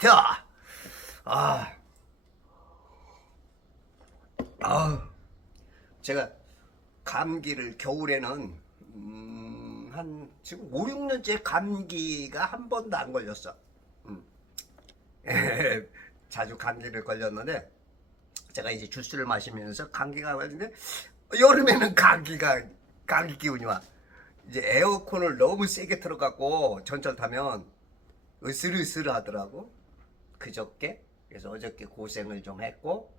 자, 아, 제가 감기를 겨울에는 한 지금 5, 6년째 감기가 한 번도 안 걸렸어. 음. 자주 감기를 걸렸는데 제가 이제 주스를 마시면서 감기가 걸리는데 여름에는 감기 기운이 와. 이제 에어컨을 너무 세게 틀어갖고 전철 타면 으슬으슬 하더라고. 그저께. 그래서 어저께 고생을 좀 했고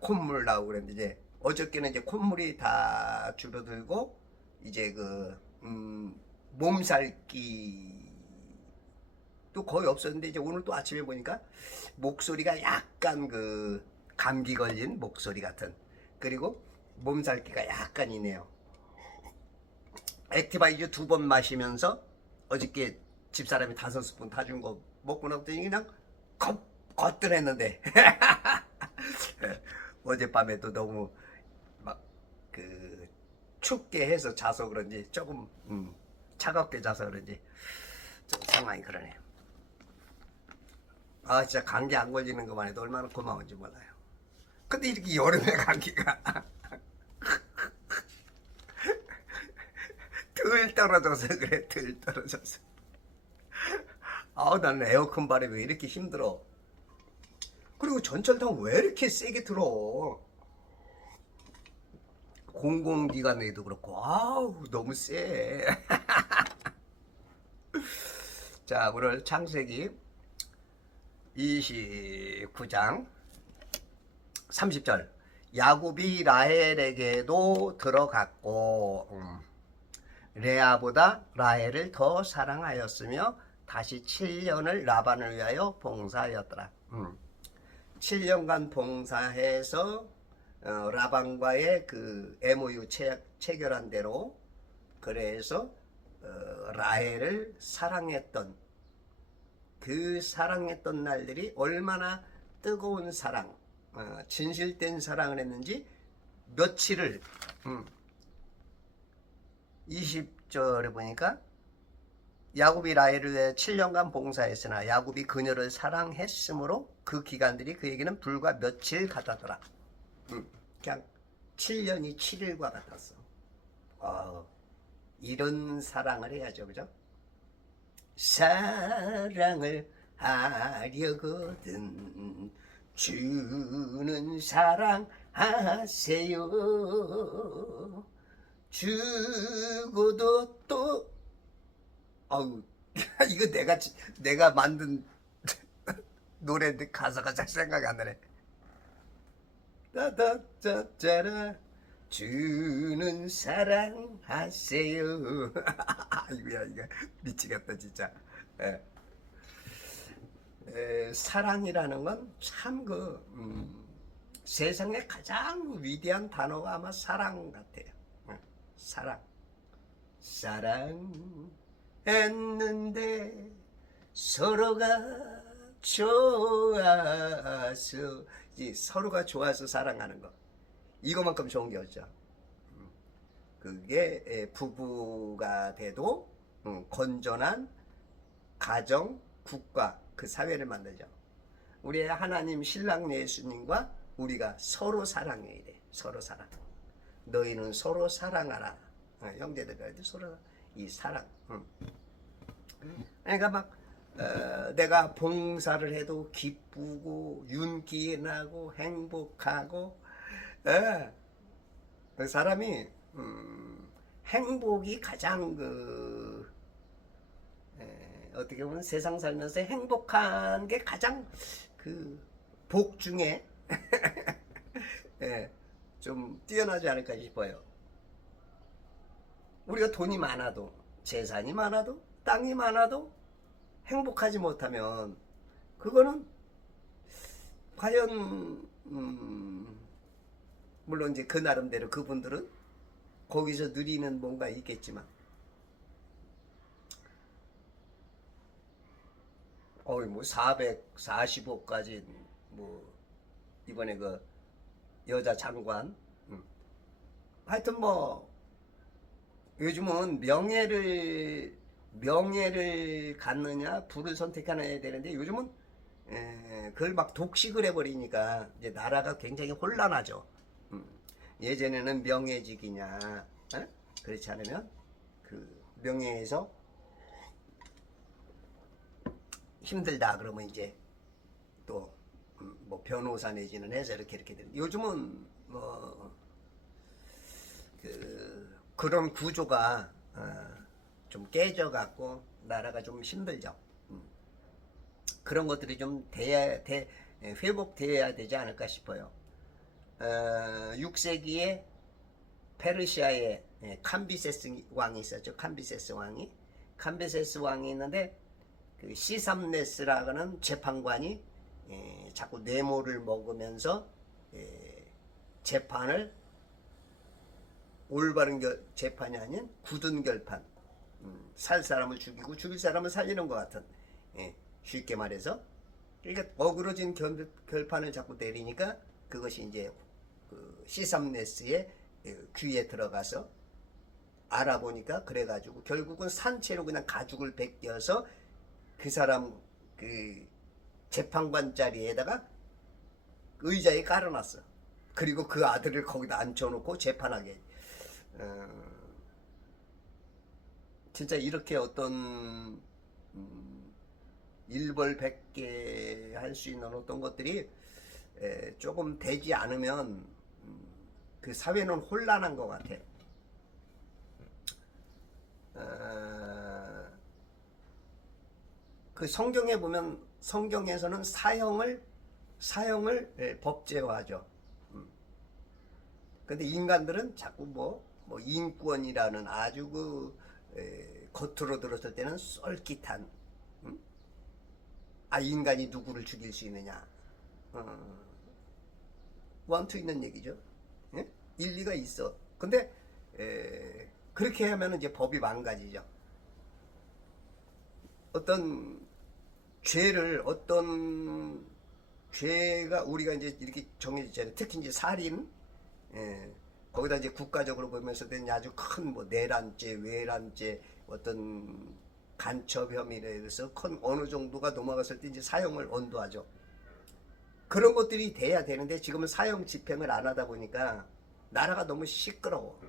콧물 나오고 그랬는데 이제 어저께는 이제 콧물이 다 줄어들고 이제 몸살기 또 거의 없었는데 이제 오늘 또 아침에 보니까 목소리가 약간 감기 걸린 목소리 같은 그리고 몸살기가 약간 이네요. 액티바이즈 2번 마시면서 어저께 집사람이 5스푼 타준 거 먹고 나더니 그냥 거뜬했는데 어젯밤에도 너무 막 춥게 해서 자서 그런지 조금 차갑게 자서 그런지 좀 상황이 그러네요. 아 진짜 감기 안 걸리는 것만 해도 얼마나 고마운지 몰라요. 근데 이렇게 여름에 감기가 덜 떨어져서 그래. 덜 떨어져서. 나는 에어컨 바람이 왜 이렇게 힘들어. 그리고 전철 타면 왜 이렇게 세게 틀어. 공공기관에도 그렇고 아우 너무 세. 자 오늘 창세기 29장 30절 야곱이 라헬에게도 들어갔고 레아보다 라헬을 더 사랑하였으며 다시 7년을 라반을 위하여 봉사하였더라. 7년간 봉사해서 라반과의 MOU 체결한 대로 그래서 라헬을 사랑했던 그 사랑했던 날들이 얼마나 뜨거운 사랑, 진실된 사랑을 했는지 며칠을 20절에 보니까 야곱이 라헬을 위해 7년간 봉사했으나 야곱이 그녀를 사랑했으므로 그 기간들이 그에게는 불과 며칠 같았더라. 그냥 7년이 7일과 같았어. 이런 사랑을 해야죠, 그죠? 사랑을 하려거든 주는 사랑하세요. 죽어도 또 이거 내가 만든 노래인데 가사가 잘 생각이 안 나네. 따다짜짜라 주는 사랑하세요. 이거야 이거 미치겠다 진짜. 사랑이라는 건 참 세상에 가장 위대한 단어가 아마 사랑 같아요. 사랑했는데 서로가 좋아서 서로가 좋아서 사랑하는 거 이거만큼 좋은 게 없죠. 그게 부부가 돼도 건전한 가정, 국가, 그 사회를 만들죠. 우리 하나님 신랑 예수님과 우리가 서로 사랑해야 돼. 서로 사랑. 너희는 서로 사랑하라. 형제들과도 서로 이 사랑. 그러니까 막 내가 봉사를 해도 기쁘고 윤기 나고 행복하고 그 사람이 행복이 가장 어떻게 보면 세상 살면서 행복한 게 가장 복 중에 좀 뛰어나지 않을까 싶어요. 우리가 돈이 많아도 재산이 많아도 땅이 많아도 행복하지 못하면 그거는 과연 물론 이제 그 나름대로 그분들은 거기서 누리는 뭔가 있겠지만 뭐 445까지 뭐 이번에 여자 장관 하여튼 뭐 요즘은 명예를 명예를 갖느냐 부를 선택하느냐 되는데 요즘은 그걸 막 독식을 해버리니까 이제 나라가 굉장히 혼란하죠. 음. 예전에는 명예직이냐, 어? 그렇지 않으면 그 명예에서 힘들다 그러면 이제 또 뭐 변호사 내지는 해서 이렇게 되는. 요즘은 뭐 그런 구조가 좀 깨져갖고 나라가 좀 힘들죠. 그런 것들이 좀 회복돼야 되지 않을까 싶어요. 6세기에 페르시아에 캄비세스 왕이 있었죠. 캄비세스 왕이 있는데 그 시삼네스라는 재판관이 자꾸 뇌물을 먹으면서 재판을 올바른 재판이 아닌 굳은 결판, 살 사람을 죽이고 죽일 사람을 살리는 것 같은, 쉽게 말해서 그러니까 어그러진 결판을 자꾸 내리니까 그것이 이제 그 시삼네스의 귀에 들어가서 알아보니까 그래가지고 결국은 산채로 그냥 가죽을 벗겨서 그 사람 그 재판관 자리에다가 의자에 깔아놨어. 그리고 그 아들을 거기다 앉혀놓고 재판하게. 진짜 이렇게 어떤 일벌백계 할 수 있는 어떤 것들이 조금 되지 않으면 그 사회는 혼란한 것 같아. 그 성경에 보면 성경에서는 사형을 법제화하죠. 근데 인간들은 자꾸 뭐 인권이라는 아주 겉으로 들었을 때는 쏠깃한, 인간이 누구를 죽일 수 있느냐, 원투 있는 얘기죠. 예? 일리가 있어. 근데 그렇게 하면 이제 법이 망가지죠. 어떤 죄가 우리가 이제 이렇게 정해지잖아요. 특히 이제 살인, 거기다 이제 국가적으로 보면서 된 아주 큰 뭐 내란죄, 외란죄, 어떤 간첩 혐의에 의해서 큰 어느 정도가 넘어갔을 때 이제 사형을 언도하죠. 그런 것들이 돼야 되는데 지금은 사형 집행을 안 하다 보니까 나라가 너무 시끄러워.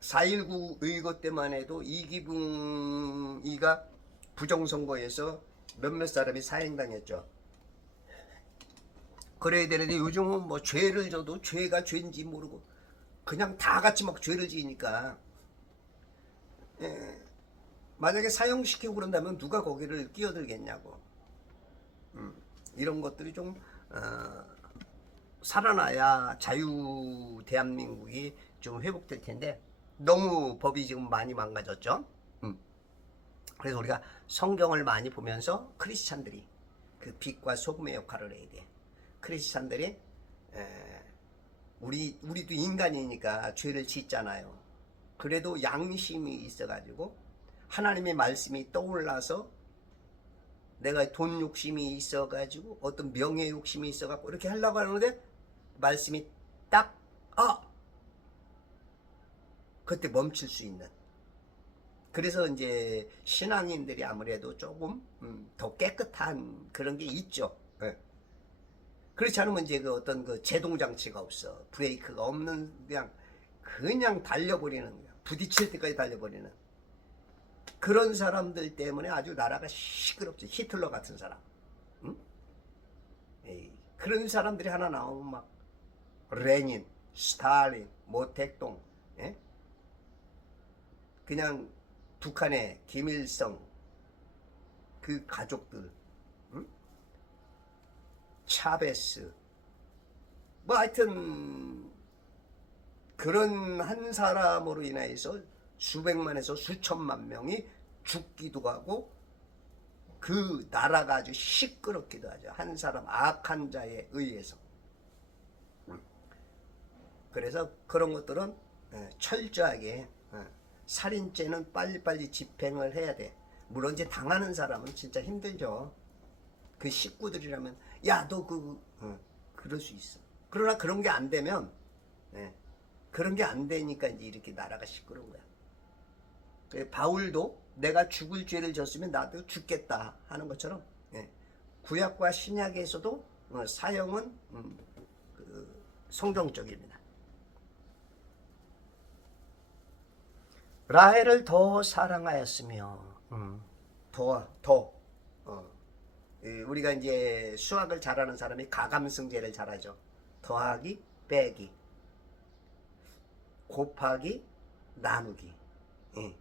4.19 의거 때만 해도 이기붕이가 부정선거에서 몇몇 사람이 사형당했죠. 그래야 되는데 요즘은 뭐 죄를 져도 죄가 죄인지 모르고 그냥 다 같이 막 죄를 지으니까, 만약에 사형시키고 그런다면 누가 거기를 끼어들겠냐고. 이런 것들이 좀 살아나야 자유 대한민국이 좀 회복될 텐데 너무 법이 지금 많이 망가졌죠. 그래서 우리가 성경을 많이 보면서 크리스찬들이 그 빛과 소금의 역할을 해야 돼. 크리스찬들이 우리도 인간이니까 죄를 짓잖아요. 그래도 양심이 있어가지고 하나님의 말씀이 떠올라서 내가 돈 욕심이 있어가지고 어떤 명예 욕심이 있어가지고 이렇게 하려고 하는데 말씀이 딱 그때 멈출 수 있는. 그래서 이제 신앙인들이 아무래도 조금 더 깨끗한 그런 게 있죠. 네. 그렇지 않으면 이제 그 어떤 그 제동 장치가 없어. 브레이크가 없는 그냥 달려버리는 거야. 부딪힐 때까지 달려버리는 그런 사람들 때문에 아주 나라가 시끄럽죠. 히틀러 같은 사람. 응? 그런 사람들이 하나 나오면 막 레닌, 스탈린, 모택동, 그냥 북한의 김일성 그 가족들, 차베스, 뭐 하여튼 그런 한 사람으로 인해서 수백만에서 수천만 명이 죽기도 하고 그 나라가 아주 시끄럽기도 하죠. 한 사람 악한 자에 의해서. 그래서 그런 것들은 철저하게, 살인죄는 빨리빨리 집행을 해야 돼. 물론 이제 당하는 사람은 진짜 힘들죠. 그 식구들이라면 야 너 그럴 수 있어. 그러나 그런 게 안 되면, 그런 게 안 되니까 이제 이렇게 나라가 시끄러운 거야. 바울도 내가 죽을 죄를 졌으면 나도 죽겠다 하는 것처럼, 예, 구약과 신약에서도 사형은 성경적입니다. 라헬을 더 사랑하였으며, 우리가 이제 수학을 잘하는 사람이 가감승제를 잘하죠. 더하기, 빼기, 곱하기, 나누기. 예.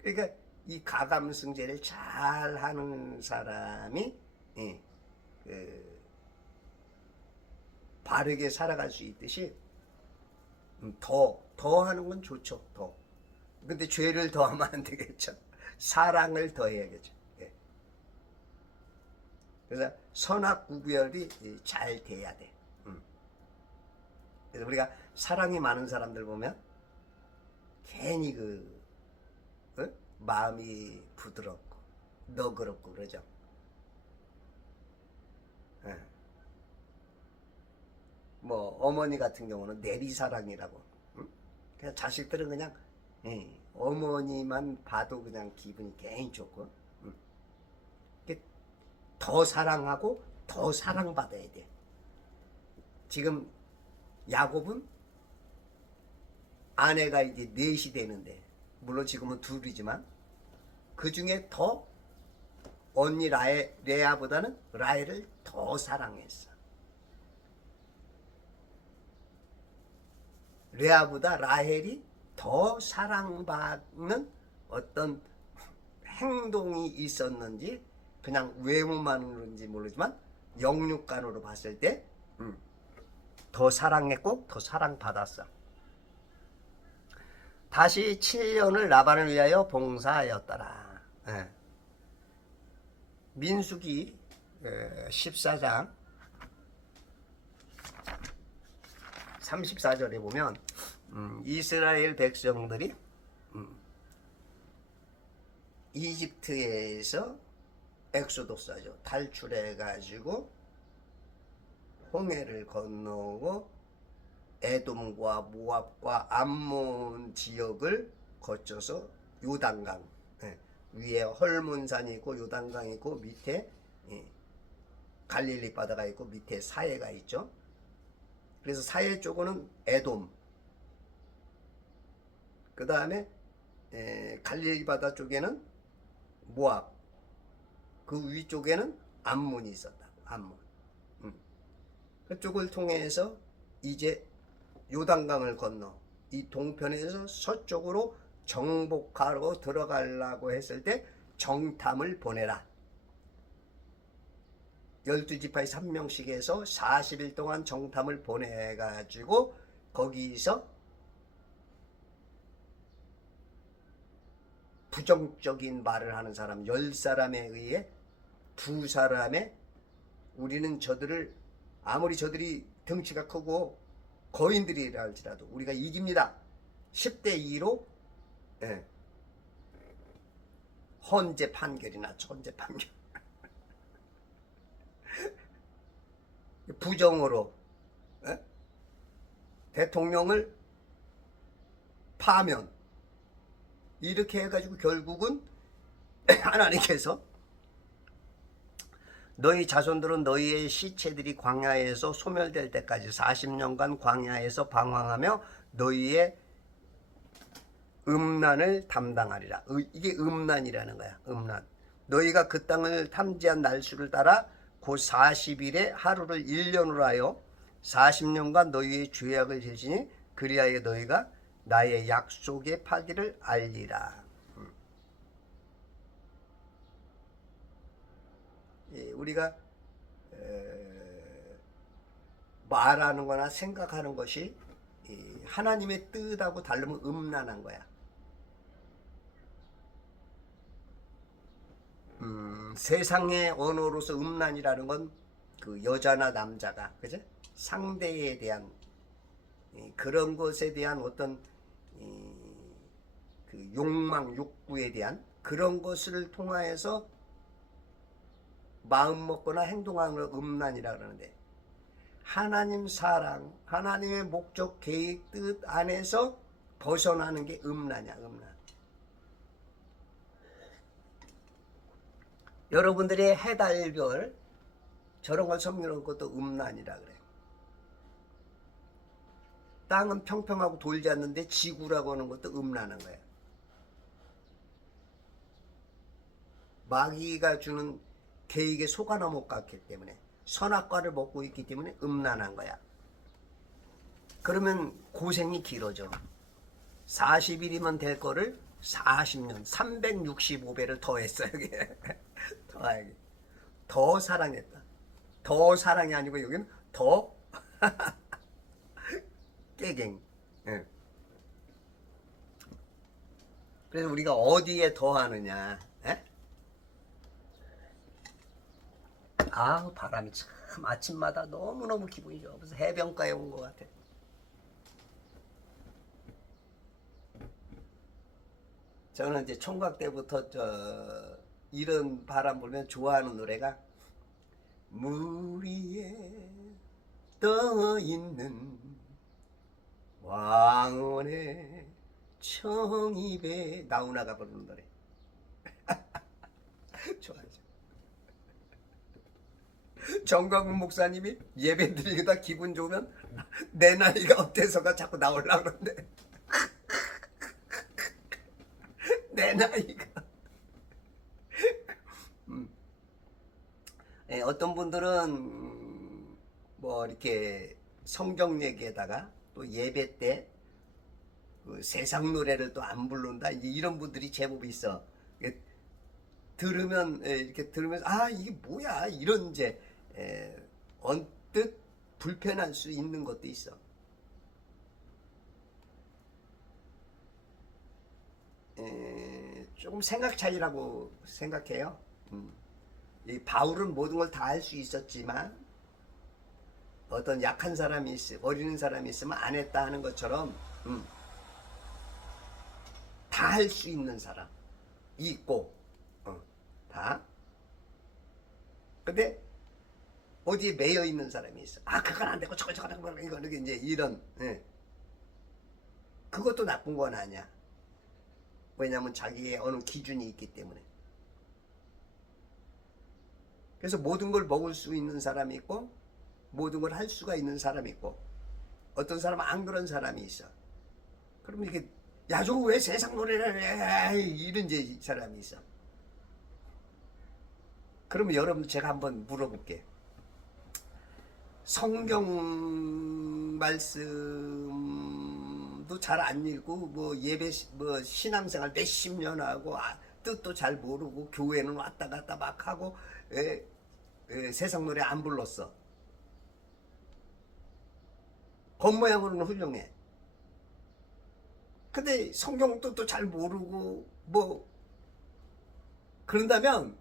그러니까 이 가감승제를 잘하는 사람이, 예, 바르게 살아갈 수 있듯이 더 하는 건 좋죠. 더. 근데 죄를 더하면 안 되겠죠. 사랑을 더해야겠죠. 예. 그래서 선악 구별이 잘 돼야 돼. 그래서 우리가 사랑이 많은 사람들 보면 괜히 마음이 부드럽고 너그럽고 그러죠. 예. 뭐 어머니 같은 경우는 내리사랑이라고. 그냥 자식들은 그냥, 예, 어머니만 봐도 그냥 기분이 괜히 좋고, 더 사랑하고 더 사랑받아야 돼. 지금 야곱은 아내가 이제 넷이 되는데, 물론 지금은 둘이지만 그 중에 더 언니 레아보다는 라헬을 더 사랑했어. 레아보다 라헬이 더 사랑받는 어떤 행동이 있었는지, 그냥 외모만으로인지 모르지만 영육간으로 봤을 때 더 사랑했고 더 사랑받았어. 다시 7년을 라반을 위하여 봉사하였더라. 예. 민수기 14장 34절에 보면 이스라엘 백성들이 이집트에서 엑소도스하죠. 탈출해가지고 홍해를 건너고 에돔과 모압과 암몬 지역을 거쳐서 요단강, 예, 위에 헐몬산이 있고 요단강이 있고 밑에, 예, 갈릴리 바다가 있고 밑에 사해가 있죠. 그래서 사해 쪽은 에돔, 그 다음에 갈릴리 바다 쪽에는 모압, 그 위쪽에는 암몬이 있었다. 암몬. 그쪽을 통해서 이제 요단강을 건너 이 동편에서 서쪽으로 정복하러 들어가려고 했을 때 정탐을 보내라. 12지파의 3명씩 해서 40일 동안 정탐을 보내가지고 거기서 부정적인 말을 하는 사람 10사람에 의해 2사람의, 우리는 저들을, 아무리 저들이 덩치가 크고 거인들이라 할지라도 우리가 이깁니다. 10대 2로, 예, 헌재 판결이나 천재 판결 부정으로, 예? 대통령을 파면, 이렇게 해가지고 결국은 하나님께서 너희 자손들은 너희의 시체들이 광야에서 소멸될 때까지 40년간 광야에서 방황하며 너희의 음란을 담당하리라. 이게 음란이라는 거야. 음란. 너희가 그 땅을 탐지한 날수를 따라 그 40일의 하루를 1년으로 하여 40년간 너희의 죄악을 지시니 그리하여 너희가 나의 약속의 파기를 알리라. 우리가 말하는 거나 생각하는 것이 하나님의 뜻하고 다르면 음란한 거야. 세상의 언어로서 음란이라는 건 그 여자나 남자가, 그죠? 상대에 대한 그런 것에 대한 어떤 그 욕망, 욕구에 대한 그런 것을 통하여서 마음 먹거나 행동하는 걸 음란이라 그러는데, 하나님 사랑, 하나님의 목적, 계획, 뜻 안에서 벗어나는 게 음란이야, 음란. 여러분들의 해달별 저런 걸 섬기는 것도 음란이라 그래. 땅은 평평하고 돌지 않는데 지구라고 하는 것도 음란한 거야. 마귀가 주는 계획에 속아 넘어갔기 때문에, 선악과를 먹고 있기 때문에 음란한 거야. 그러면 고생이 길어져. 40일이면 될 거를 40년 365배를 더했어. 여기 더하기. 더 사랑했다. 더 사랑이 아니고 여기는 더 깨갱. 예. 그래서 우리가 어디에 더하느냐. 예? 아, 바람이 참 아침마다 너무너무 기분이 좋아. 무슨 해변가에 온 것 같아. 저는 이제 총각 때부터 이런 바람 불면 좋아하는 노래가 물 위에 떠 있는 왕원의 청입에, 나훈아가 부르는 노래. 좋아하죠. 정광훈 목사님이 예배 드리다 기분 좋으면 내 나이가 어때서가 자꾸 나오려고 그러는데 내 나이가 예, 어떤 분들은 뭐 이렇게 성경 얘기에다가 또 예배 때 그 세상 노래를 또 안 부른다, 이런 분들이 제법 있어. 들으면 이렇게 들으면서 아, 이게 뭐야, 이런 이제 언뜻 불편할 수 있는 것도 있어. 조금 생각 차이라고 생각해요. 이 바울은 모든 걸 다 할 수 있었지만 어떤 약한 사람이 어리는 사람이 있으면 안 했다 하는 것처럼 다 할 수 있는 사람이 있고 다. 근데 어디에 매여 있는 사람이 있어. 아, 그건 안 되고 저건 안 되고 이거 이제 이런. 그것도 나쁜 건 아니야. 왜냐하면 자기의 어느 기준이 있기 때문에. 그래서 모든 걸 먹을 수 있는 사람이 있고 모든 걸 할 수가 있는 사람이 있고, 어떤 사람은 안 그런 사람이 있어. 그러면 이게 야, 저 왜 세상 노래를 해, 이런 이제 사람이 있어. 그러면 여러분 제가 한번 물어볼게. 성경 말씀도 잘 안 읽고 뭐 예배 뭐 신앙생활 몇십 년 하고 뜻도 잘 모르고 교회는 왔다 갔다 막 하고 세상 노래 안 불렀어. 겉모양으로는 훌륭해. 근데 성경 뜻도 잘 모르고 뭐 그런다면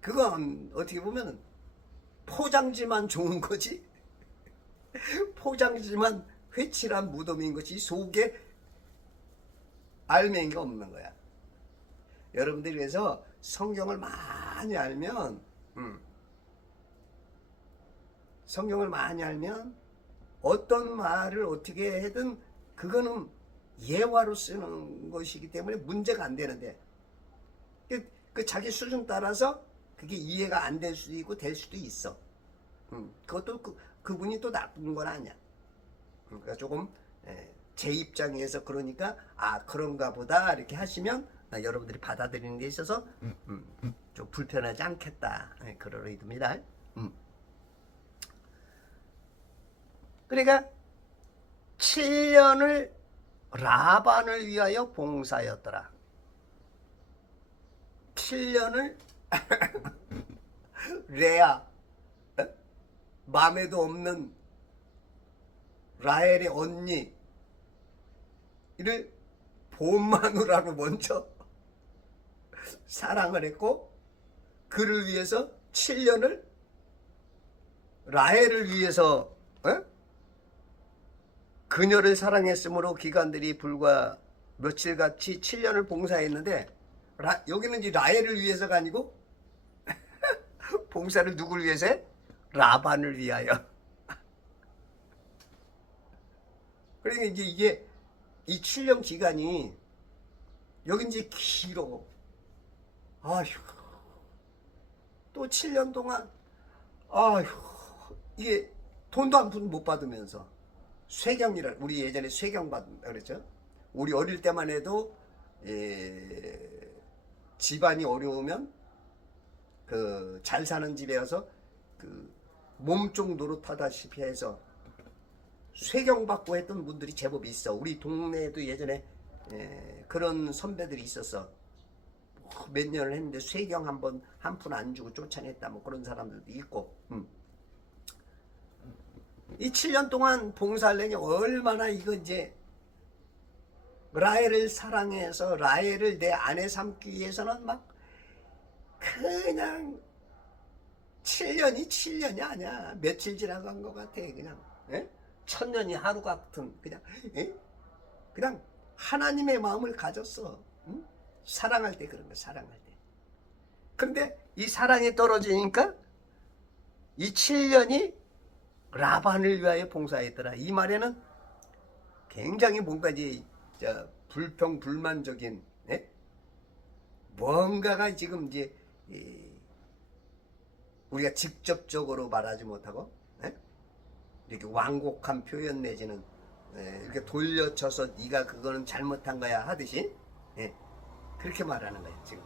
그건 어떻게 보면 포장지만 좋은 거지. 포장지만 회칠한 무덤인 것이 속에 알맹이가 없는 거야. 여러분들이 그래서 성경을 많이 알면 성경을 많이 알면 어떤 말을 어떻게 해든 그거는 예화로 쓰는 것이기 때문에 문제가 안 되는데, 그 자기 수준 따라서 그게 이해가 안 될 수도 있고 될 수도 있어. 그것도 그분이 또 나쁜 건 아니야. 그러니까 조금 제 입장에서 그러니까 그런가 보다 이렇게 하시면 여러분들이 받아들이는 데 있어서 좀 불편하지 않겠다, 그런 의도입니다. 그러니까 7년을 라반을 위하여 봉사하였더라. 7년을 레아, 맘에도 없는 라헬의 언니 이를 본마누라로 먼저 사랑을 했고, 그를 위해서 7년을 라헬을 위해서 그녀를 사랑했으므로 기간들이 불과 며칠같이 7년을 봉사했는데, 여기는 이제 라헬을 위해서가 아니고 봉사를 누굴 위해서 해? 라반을 위하여. 그러니까 이제 이게 이 7년 기간이 여기 이제 길어. 아휴, 또 7년 동안, 아휴, 이게 돈도 한 푼 못 받으면서 쇠경이라, 우리 예전에 쇠경 받는다 그랬죠. 우리 어릴 때만 해도 집안이 어려우면 그 잘 사는 집에 가서 그 몸종 노릇하다시피 해서 쇠경 받고 했던 분들이 제법 있어. 우리 동네에도 예전에 그런 선배들이 있었어. 몇 년을 했는데 쇠경 한 푼 안 주고 쫓아냈다 뭐 그런 사람들도 있고. 이 7년 동안 봉사하려니 얼마나 이거 이제 라헬을 사랑해서 라헬을 내 아내 삼기 위해서는 막 그냥 7년이 아니야. 며칠 지나간 것 같아. 그냥 1000년이 하루 같은 그냥 하나님의 마음을 가졌어. 응? 사랑할 때 그런 거야. 사랑할 때. 그런데 이 사랑이 떨어지니까 이 7년이 라반을 위하여 봉사했더라. 이 말에는 굉장히 뭔가 이제 불평불만적인 뭔가가 지금 이제 우리가 직접적으로 말하지 못하고 이렇게 완곡한 표현 내지는 이렇게 돌려쳐서 네가 그거는 잘못한 거야 하듯이 그렇게 말하는 거예요. 지금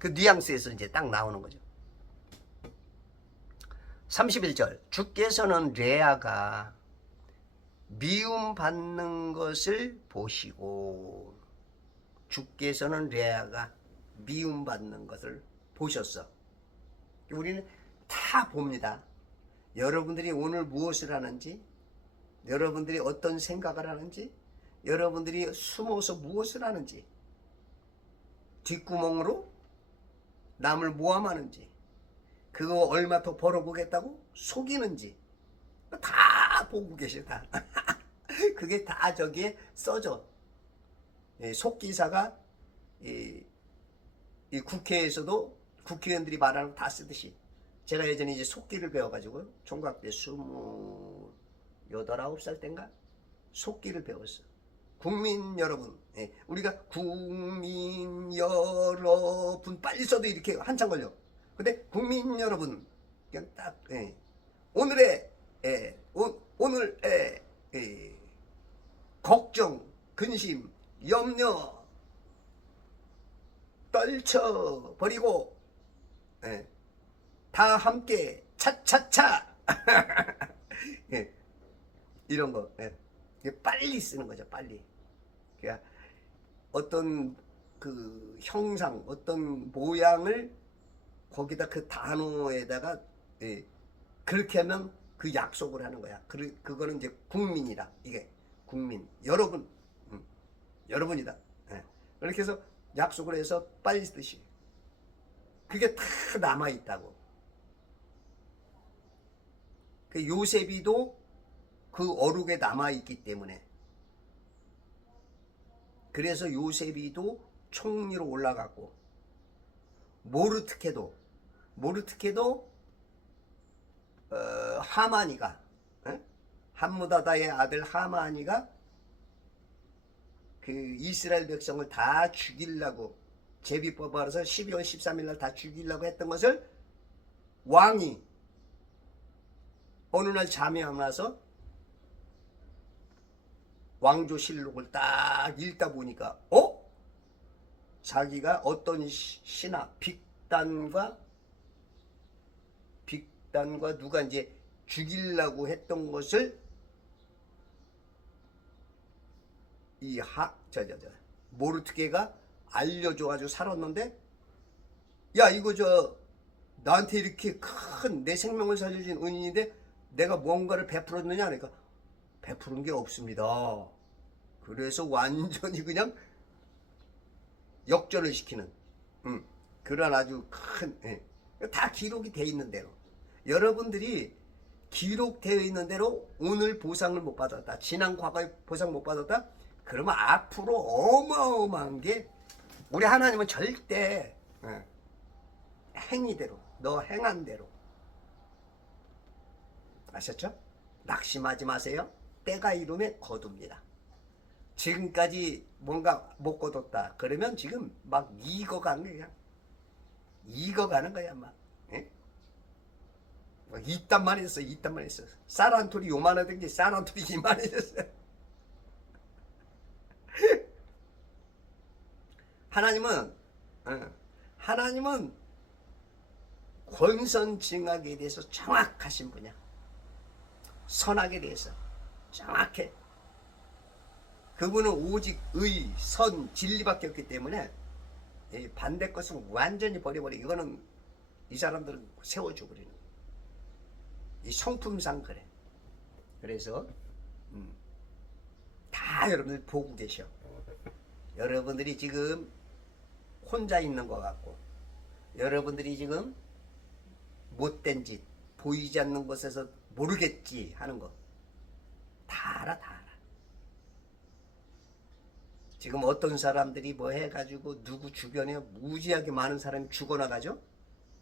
그 뉘앙스에서 이제 딱 나오는 거죠. 31절 주께서는 레아가 미움받는 것을 보시고, 주께서는 레아가 미움받는 것을 보셨어. 우리는 다 봅니다. 여러분들이 오늘 무엇을 하는지, 여러분들이 어떤 생각을 하는지, 여러분들이 숨어서 무엇을 하는지, 뒷구멍으로 남을 모함하는지, 그거 얼마 더 벌어보겠다고 속이는지 다 보고 계셔. 다. 그게 다 저기에 써져. 속기사가 이 국회에서도 국회의원들이 말하는 거 다 쓰듯이, 제가 예전에 이제 속기를 배워가지고 총각 때 28, 9살 땐가 속기를 배웠어. 국민 여러분, 우리가 국민 여러분 빨리 써도 이렇게 한참 걸려. 근데 국민 여러분 그냥 딱 오늘의 걱정, 근심, 염려 떨쳐버리고 다 함께 차차차 이런 거 빨리 쓰는 거죠. 빨리. 그러니까 어떤 그 형상, 어떤 모양을 거기다 그 단어에다가 그렇게 하면 그 약속을 하는 거야. 그거는 이제 국민이다. 이게 국민, 여러분, 여러분이다. 그렇게 해서 약속을 해서 빨리 쓰듯이 그게 다 남아 있다고. 그 요셉이도 그 어룩에 남아 있기 때문에, 그래서 요셉이도 총리로 올라갔고, 모르드케도 하만이가 함무다다의 아들 하만이가 그 이스라엘 백성을 다 죽이려고 제비법 알아서 12월 13일 날 다 죽이려고 했던 것을 왕이 어느 날 잠이 안 와서 왕조실록을 딱 읽다 보니까 자기가 어떤 신하 빅단과 누가 이제 죽이려고 했던 것을 이 모르드케가 알려줘가지고 살았는데, 야 이거 나한테 이렇게 큰 내 생명을 살려준 은인인데 내가 뭔가를 베풀었느냐 그러니까 베푸른 게 없습니다. 그래서 완전히 그냥 역전을 시키는 그런 아주 큰 다 기록이 돼 있는 대로, 여러분들이 기록되어 있는 대로 오늘 보상을 못 받았다, 지난 과거에 보상 못 받았다, 그러면 앞으로 어마어마한 게 우리 하나님은 절대 행위대로, 너 행한 대로, 아셨죠? 낙심하지 마세요. 때가 이르면 거둡니다. 지금까지 뭔가 못 거뒀다. 그러면 지금 막 익어가는 거야. 익어가는 거야, 막. 예? 막 이딴만 했어, 이딴만 했어. 쌀 한 톨이 요만하던 게 쌀 한 톨이 이만해졌어. 하나님은, 하나님은 권선징악에 대해서 정확하신 분이야. 선악에 대해서 정확해. 그분은 오직 의, 선, 진리밖에 없기 때문에 이 반대 것은 완전히 버려버려. 이거는 이 사람들은 세워줘 버리는 거야. 이 성품상 그래. 그래서 다 여러분들 보고 계셔. 여러분들이 지금 혼자 있는 것 같고, 여러분들이 지금 못된 짓, 보이지 않는 곳에서 모르겠지 하는 거 다 알아, 다 알아. 지금 어떤 사람들이 뭐 해가지고 누구 주변에 무지하게 많은 사람이 죽어나가죠?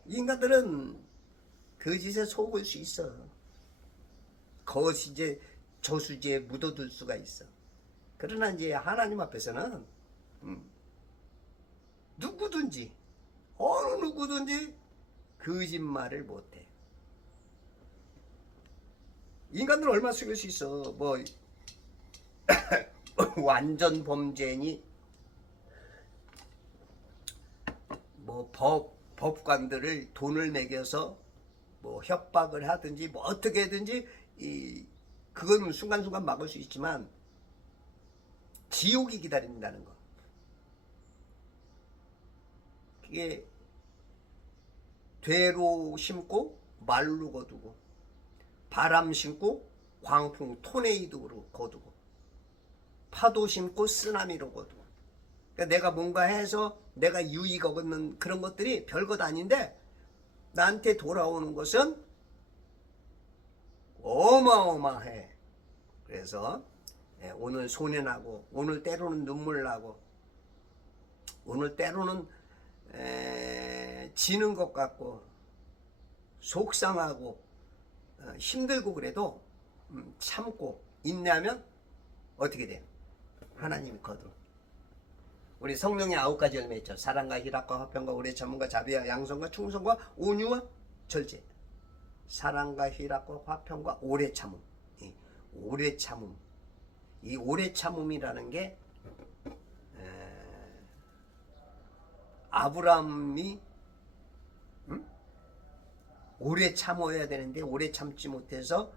인간들은 그 짓에 속을 수 있어. 거시제 저수지에 묻어둘 수가 있어. 그러나 이제 하나님 앞에서는 누구든지 어느 누구든지 거짓말을 못해. 인간들은 얼마나 속일 수 있어. 뭐 완전 범죄니 뭐 법관들을 돈을 매겨서 뭐 협박을 하든지 뭐 어떻게 든지 그건 순간순간 막을 수 있지만 지옥이 기다린다는 거. 그게 되로 심고 말로 거두고, 바람 심고 광풍 토네이도로 거두고, 파도 심고 쓰나미로 거두고. 그러니까 내가 뭔가 해서 내가 유익 얻는 그런 것들이 별것 아닌데 나한테 돌아오는 것은 어마어마해. 그래서 오늘 손해나고, 오늘 때로는 눈물나고, 오늘 때로는 지는 것 같고 속상하고 힘들고 그래도 참고 인내하면 어떻게 돼? 하나님이 거둬. 우리 성령의 9가지 열매 있죠. 사랑과 희락과 화평과 오래 참음과 자비와 양선과 충성과 온유와 절제. 사랑과 희락과 화평과 오래 참음. 오래 참음. 이 오래 참음이라는 게 아브라함이 오래 참아야 되는데 오래 참지 못해서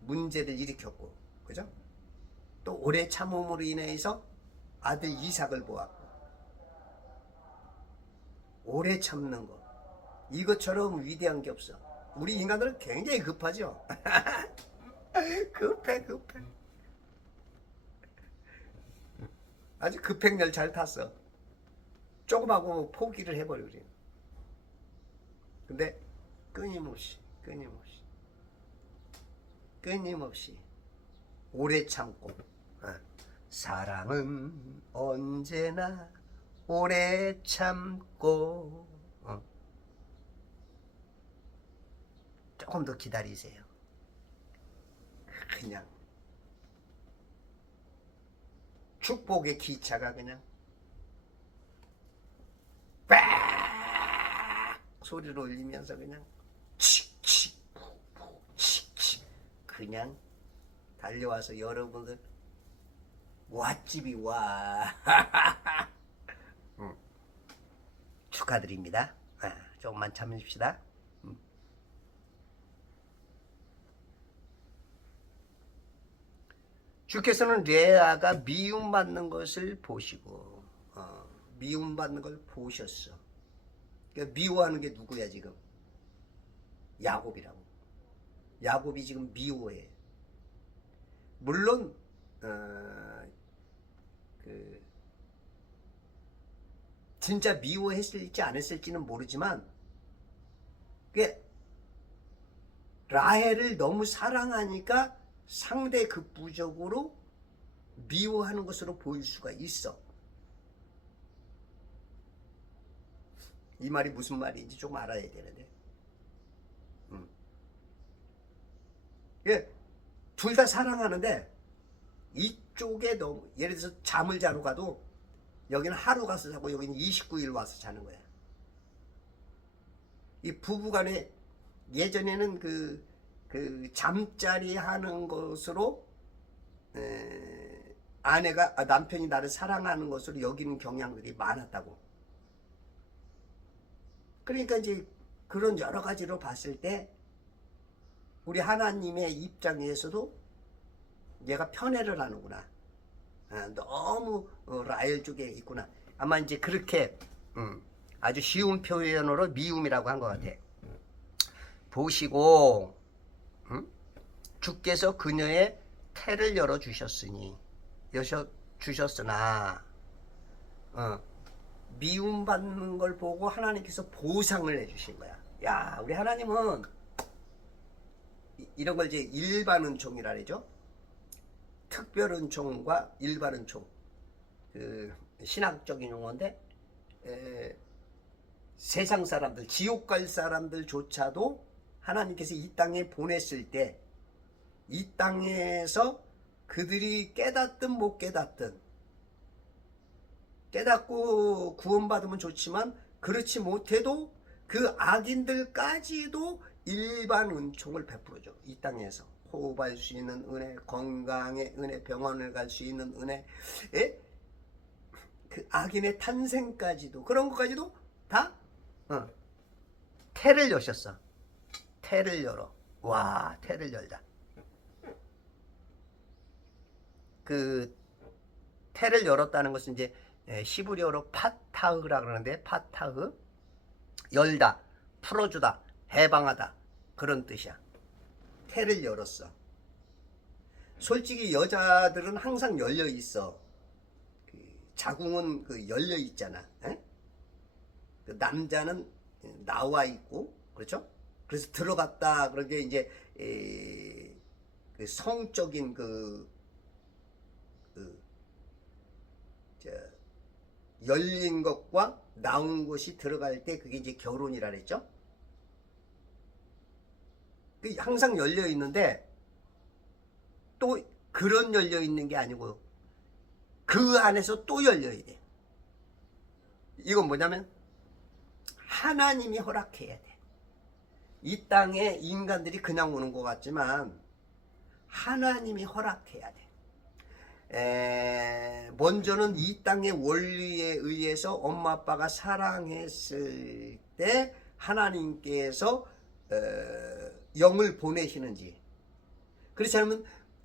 문제를 일으켰고, 그죠? 또 오래 참음으로 인해서 아들 이삭을 보았고, 오래 참는 거, 이것처럼 위대한 게 없어. 우리 인간들은 굉장히 급하죠. 급해. 아주 급행열 잘 탔어. 조금 하고 포기를 해버려. 근데 끊임없이 오래 참고, 사랑은 언제나 오래 참고, 조금 더 기다리세요. 그냥 축복의 기차가 그냥 빡 소리를 울리면서 그냥 칙칙 칙칙 그냥 달려와서 여러분들 왓집이 와. 축하드립니다. 조금만 참으십시다. 주께서는 레아가 미움받는 것을 보시고, 미움받는 걸 보셨어. 그러니까 미워하는 게 누구야 지금? 야곱이라고. 야곱이 지금 미워해. 물론 진짜 미워했을지 안 했을지는 모르지만, 라헬을 너무 사랑하니까 상대 급부적으로 미워하는 것으로 보일 수가 있어. 이 말이 무슨 말인지 조금 알아야 되는데, 둘 다 사랑하는데 이쪽에 너무 예를 들어서 잠을 자러 가도 여기는 하루 가서 자고 여기는 29일 와서 자는 거야. 이 부부간에 예전에는 그 잠자리 하는 것으로 남편이 나를 사랑하는 것으로 여기는 경향들이 많았다고. 그러니까 이제 그런 여러 가지로 봤을 때 우리 하나님의 입장에서도 얘가 편애를 하는구나. 너무 라헬 쪽에 있구나. 아마 이제 그렇게 아주 쉬운 표현으로 미움이라고 한 것 같아. 보시고 주께서 그녀의 태를 열어 주셨으나 미움받는 걸 보고 하나님께서 보상을 해주신 거야. 야, 우리 하나님은 이런 걸 이제 일반 은총이라 그러죠. 특별 은총과 일반 은총, 그 신학적인 용어인데 세상 사람들, 지옥 갈 사람들조차도 하나님께서 이 땅에 보냈을 때 이 땅에서 그들이 깨닫든 못 깨닫든, 깨닫고 구원받으면 좋지만 그렇지 못해도 그 악인들까지도 일반 은총을 베풀어줘. 이 땅에서 호흡할 수 있는 은혜, 건강의 은혜, 병원을 갈 수 있는 은혜, 그 악인의 탄생까지도, 그런 것까지도 다 태를 여셨어. 태를 열어. 와, 태를 열다. 그 태를 열었다는 것은 이제 시브리어로 파타흐라 그러는데, 파타흐, 열다, 풀어주다, 해방하다, 그런 뜻이야. 태를 열었어. 솔직히 여자들은 항상 열려 있어. 자궁은 열려 있잖아. 그 남자는 나와 있고, 그렇죠? 그래서 들어갔다 그런 게 이제 그 성적인 열린 것과 나온 것이 들어갈 때 그게 이제 결혼이라 그랬죠. 항상 열려 있는데 또 그런 열려 있는 게 아니고 그 안에서 또 열려야 돼. 이건 뭐냐면 하나님이 허락해야 돼. 이 땅에 인간들이 그냥 오는 것 같지만 하나님이 허락해야 돼. 먼저는 이 땅의 원리에 의해서 엄마 아빠가 사랑했을 때 하나님께서 영을 보내시는지, 그렇지 않으면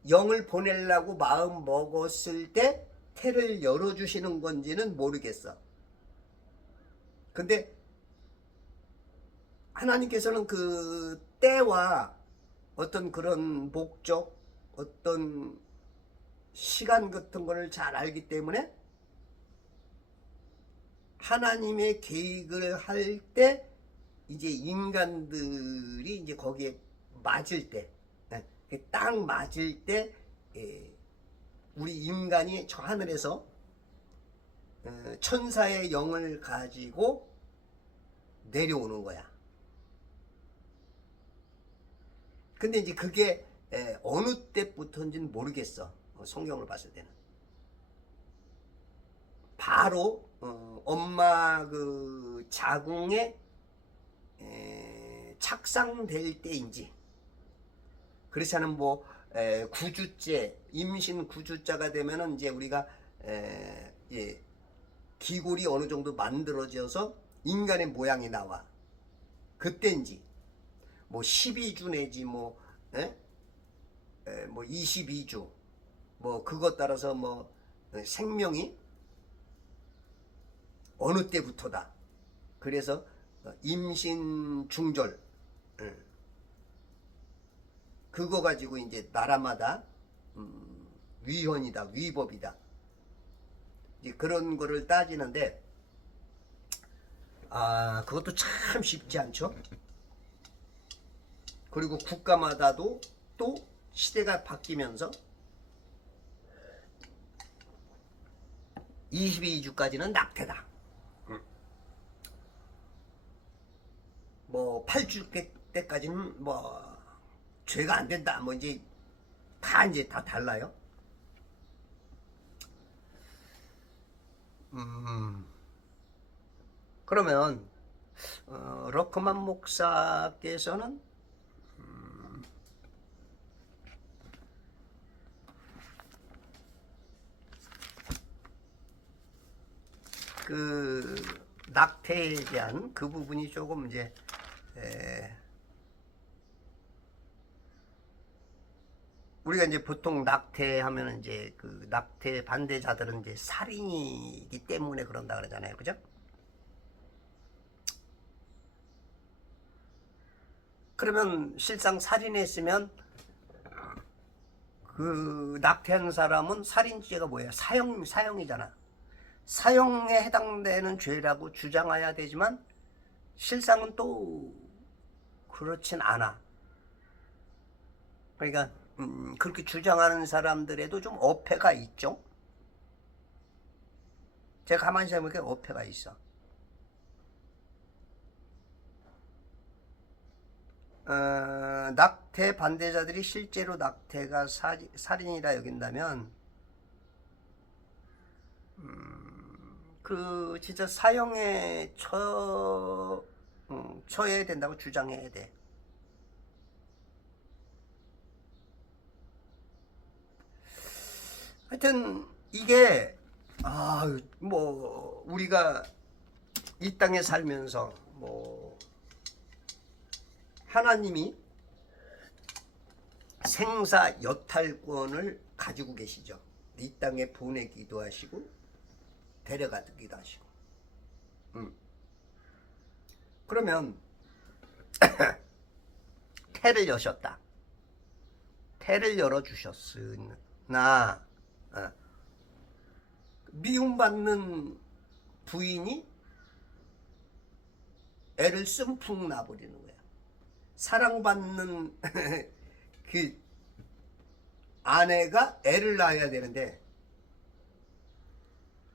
영을 보내려고 마음 먹었을 때 태를 열어주시는 건지는 모르겠어. 근데 하나님께서는 그 때와 어떤 그런 목적, 어떤 시간 같은 거를 잘 알기 때문에 하나님의 계획을 할 때 이제 인간들이 이제 거기에 맞을 때, 딱 맞을 때 우리 인간이 저 하늘에서 천사의 영을 가지고 내려오는 거야. 근데 이제 그게 어느 때부터인지는 모르겠어. 성경을 봤을 때는 바로 엄마 그 자궁에 착상될 때인지, 그렇지 않으면 뭐 9주째, 임신 9주째가 되면은 이제 우리가 기골이 어느 정도 만들어져서 인간의 모양이 나와. 그때인지 뭐 12주 내지 뭐 22주, 뭐 그것 따라서 뭐 생명이 어느 때부터다. 그래서 임신 중절, 그거 가지고 이제 나라마다 위헌이다, 위법이다, 이제 그런 거를 따지는데, 그것도 참 쉽지 않죠. 그리고 국가마다도 또 시대가 바뀌면서 22주까지는 낙태다, 뭐 8주 때까지는 뭐 죄가 안 된다, 뭐 이제 다 달라요. 음, 그러면 러크만 목사께서는 그 낙태에 대한 그 부분이 조금 이제 우리가 이제 보통 낙태하면 이제 그 낙태 반대자들은 이제 살인이기 때문에 그런다 그러잖아요, 그죠? 그러면 실상 살인했으면 그 낙태한 사람은 살인죄가 뭐예요? 사형이잖아. 사형에 해당되는 죄라고 주장해야 되지만 실상은 또 그렇진 않아. 그러니까 그렇게 주장하는 사람들에도 좀 어폐가 있죠. 제가 가만히 생각해보니까 어폐가 있어. 낙태 반대자들이 실제로 낙태가 살인이라 여긴다면 그 진짜 사형에 처해야 된다고 주장해야 돼. 하여튼 이게 뭐 우리가 이 땅에 살면서 뭐 하나님이 생사 여탈권을 가지고 계시죠. 이 땅에 보내기도 하시고 데려가기도 하시고. 그러면 태를 여셨다. 태를 열어주셨으나 미움받는 부인이 애를 씀풍 놔버리는 거야. 사랑받는 그 아내가 애를 낳아야 되는데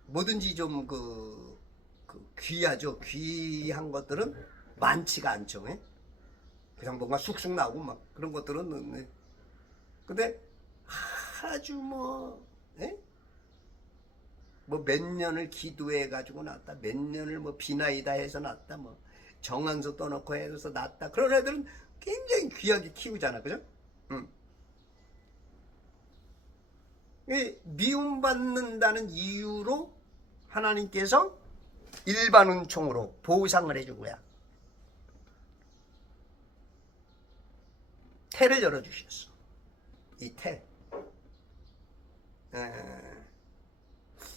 뭐든지 좀 귀하죠. 귀한 것들은 많지가 않죠. 그냥 뭔가 쑥쑥 나오고 막 그런 것들은 근데 아주 뭐 몇 년을 기도해 가지고 낳았다, 몇 년을 뭐 비나이다 해서 낳았다, 뭐 정한서 떠놓고 해서 낳았다, 그런 애들은 굉장히 귀하게 키우잖아, 그죠? 미움받는다는 이유로 하나님께서 일반 은총으로 보상을 해주고야 태를 열어주셨어. 이 태.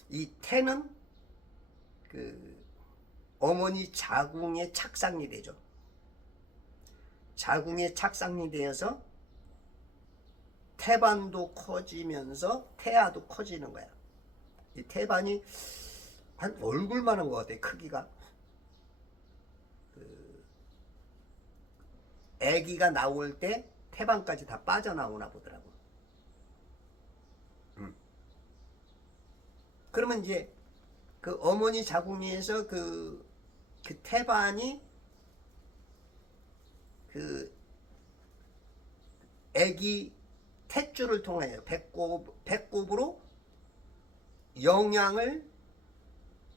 이 태는 그 어머니 자궁의 착상이 되죠. 자궁의 착상이 되어서 태반도 커지면서 태아도 커지는 거야. 이 태반이 한 얼굴만한 것 같아, 크기가. 아기가 나올 때 태반까지 다 빠져나오나 보더라고. 그러면 이제 그 어머니 자궁에서 그 태반이 그 아기 탯줄을 통해 배꼽으로 영양을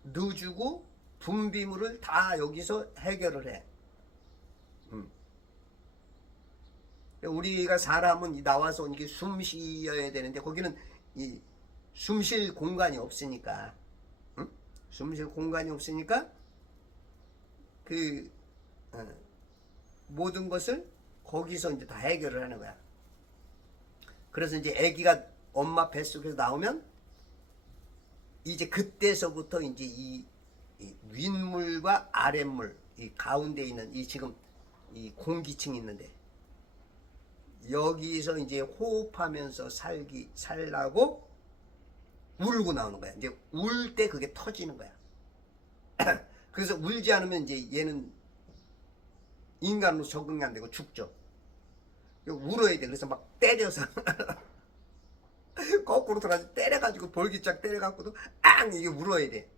넣어주고 분비물을 다 여기서 해결을 해. 우리가 사람은 나와서 이게 숨 쉬어야 되는데 거기는 이 숨 쉴 공간이 없으니까, 숨 쉴 공간이 없으니까 모든 것을 거기서 이제 다 해결을 하는 거야. 그래서 이제 아기가 엄마 뱃속에서 나오면 이제 그때서부터 이제 이 윗물과 아랫물, 이 가운데 있는 이 지금 이 공기층이 있는데 여기서 이제 호흡하면서 살라고 울고 나오는 거야. 이제 울 때 그게 터지는 거야. 그래서 울지 않으면 이제 얘는 인간으로 적응이 안 되고 죽죠. 울어야 돼. 그래서 막 때려서 거꾸로 돌아서 때려가지고 볼기짝 때려갖고도 이게 울어야 돼.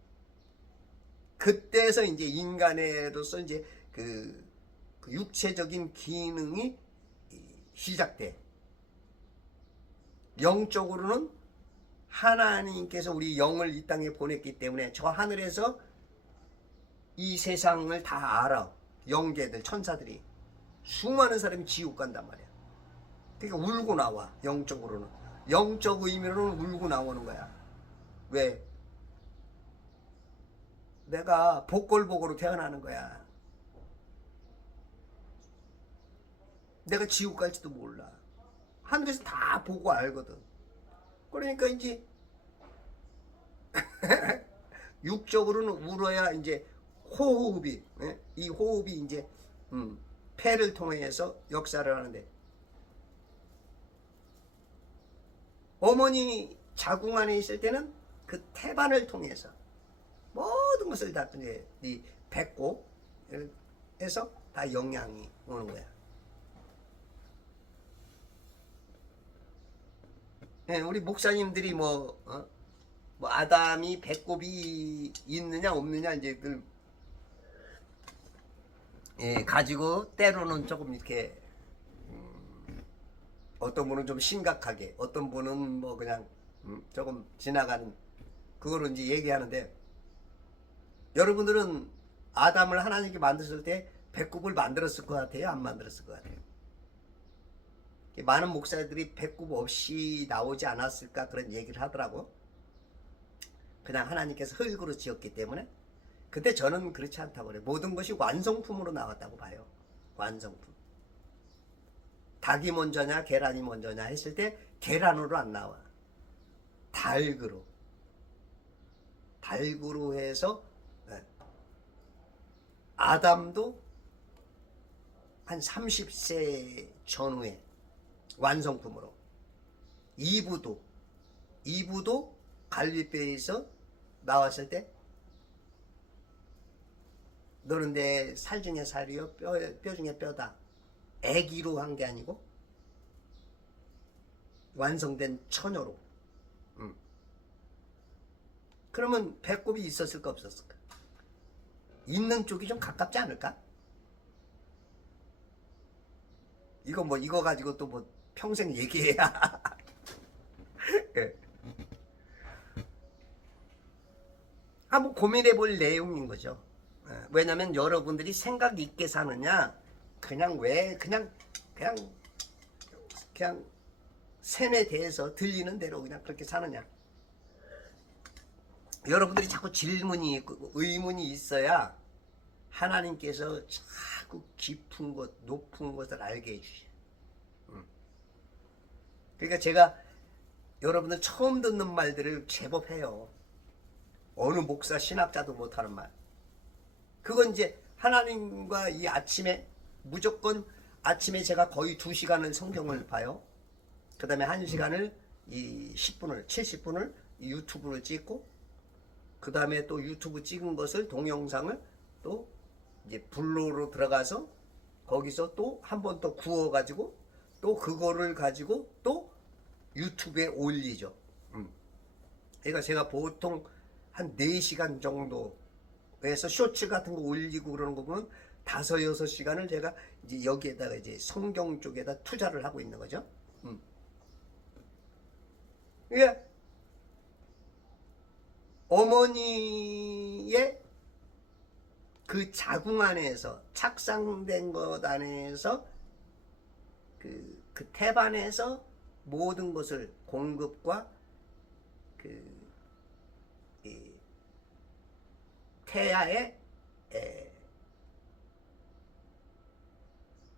그때서 이제 인간으로서 이제 그 육체적인 기능이 시작돼. 영적으로는 하나님께서 우리 영을 이 땅에 보냈기 때문에 저 하늘에서 이 세상을 다 알아. 영계들, 천사들이. 수많은 사람이 지옥 간단 말이야. 그러니까 울고 나와. 영적으로는. 영적 의미로는 울고 나오는 거야. 왜? 내가 복골복으로 태어나는 거야. 내가 지옥 갈지도 몰라. 하늘에서 다 보고 알거든. 그러니까 이제 육적으로는 울어야 이제 호흡이, 이 호흡이 이제 폐를 통해서 역사를 하는데, 어머니 자궁 안에 있을 때는 그 태반을 통해서 모든 것을 다 이제 이 배꼽에서 다 영향이 오는 거야. 우리 목사님들이 뭐 아담이 배꼽이 있느냐 없느냐 이제 가지고 때로는 조금 이렇게 어떤 분은 좀 심각하게, 어떤 분은 뭐 그냥 조금 지나가는 그거를 이제 얘기하는데, 여러분들은 아담을 하나님께 만드실 때 배꼽을 만들었을 것 같아요? 안 만들었을 것 같아요? 많은 목사들이 배꼽 없이 나오지 않았을까 그런 얘기를 하더라고. 그냥 하나님께서 흙으로 지었기 때문에. 근데 저는 그렇지 않다고 그래요. 모든 것이 완성품으로 나왔다고 봐요. 완성품. 닭이 먼저냐 계란이 먼저냐 했을 때 계란으로 안 나와. 닭으로 해서 아담도 한 30세 전후에 완성품으로. 이브도 갈비뼈에서 나왔을 때 너는 내 살 중에 살이요 뼈 중에 뼈다. 애기로 한 게 아니고 완성된 처녀로. 그러면 배꼽이 있었을까 없었을까? 있는 쪽이 좀 가깝지 않을까? 이거 가지고 또 뭐 평생 얘기해야. 예. 한번 고민해 볼 내용인 거죠. 왜냐면 여러분들이 생각 있게 사느냐, 그냥 세뇌돼서 들리는 대로 그냥 그렇게 사느냐. 여러분들이 자꾸 질문이 있고 의문이 있어야 하나님께서 자꾸 깊은 것, 높은 것을 알게 해주셔요. 그러니까 제가 여러분들 처음 듣는 말들을 제법 해요. 어느 목사 신학자도 못하는 말. 그건 이제 하나님과 이 아침에 무조건 아침에 제가 거의 2시간을 성경을 봐요. 그 다음에 1시간을 이 10분을 70분을 유튜브를 찍고, 그 다음에 또 유튜브 찍은 것을 동영상을 또 이제 블로그로 들어가서 거기서 또 한 번 또 구워 가지고 또 그거를 가지고 또 유튜브에 올리죠. 그러니까 제가 보통 한 4시간 정도에서 쇼츠 같은 거 올리고 그러는 거 보면 5-6시간을 제가 이제 여기에다가 이제 성경 쪽에다 투자를 하고 있는 거죠. 예. 어머니의 그 자궁 안에서 착상된 것 안에서 그 태반에서 모든 것을 공급과 이 태아의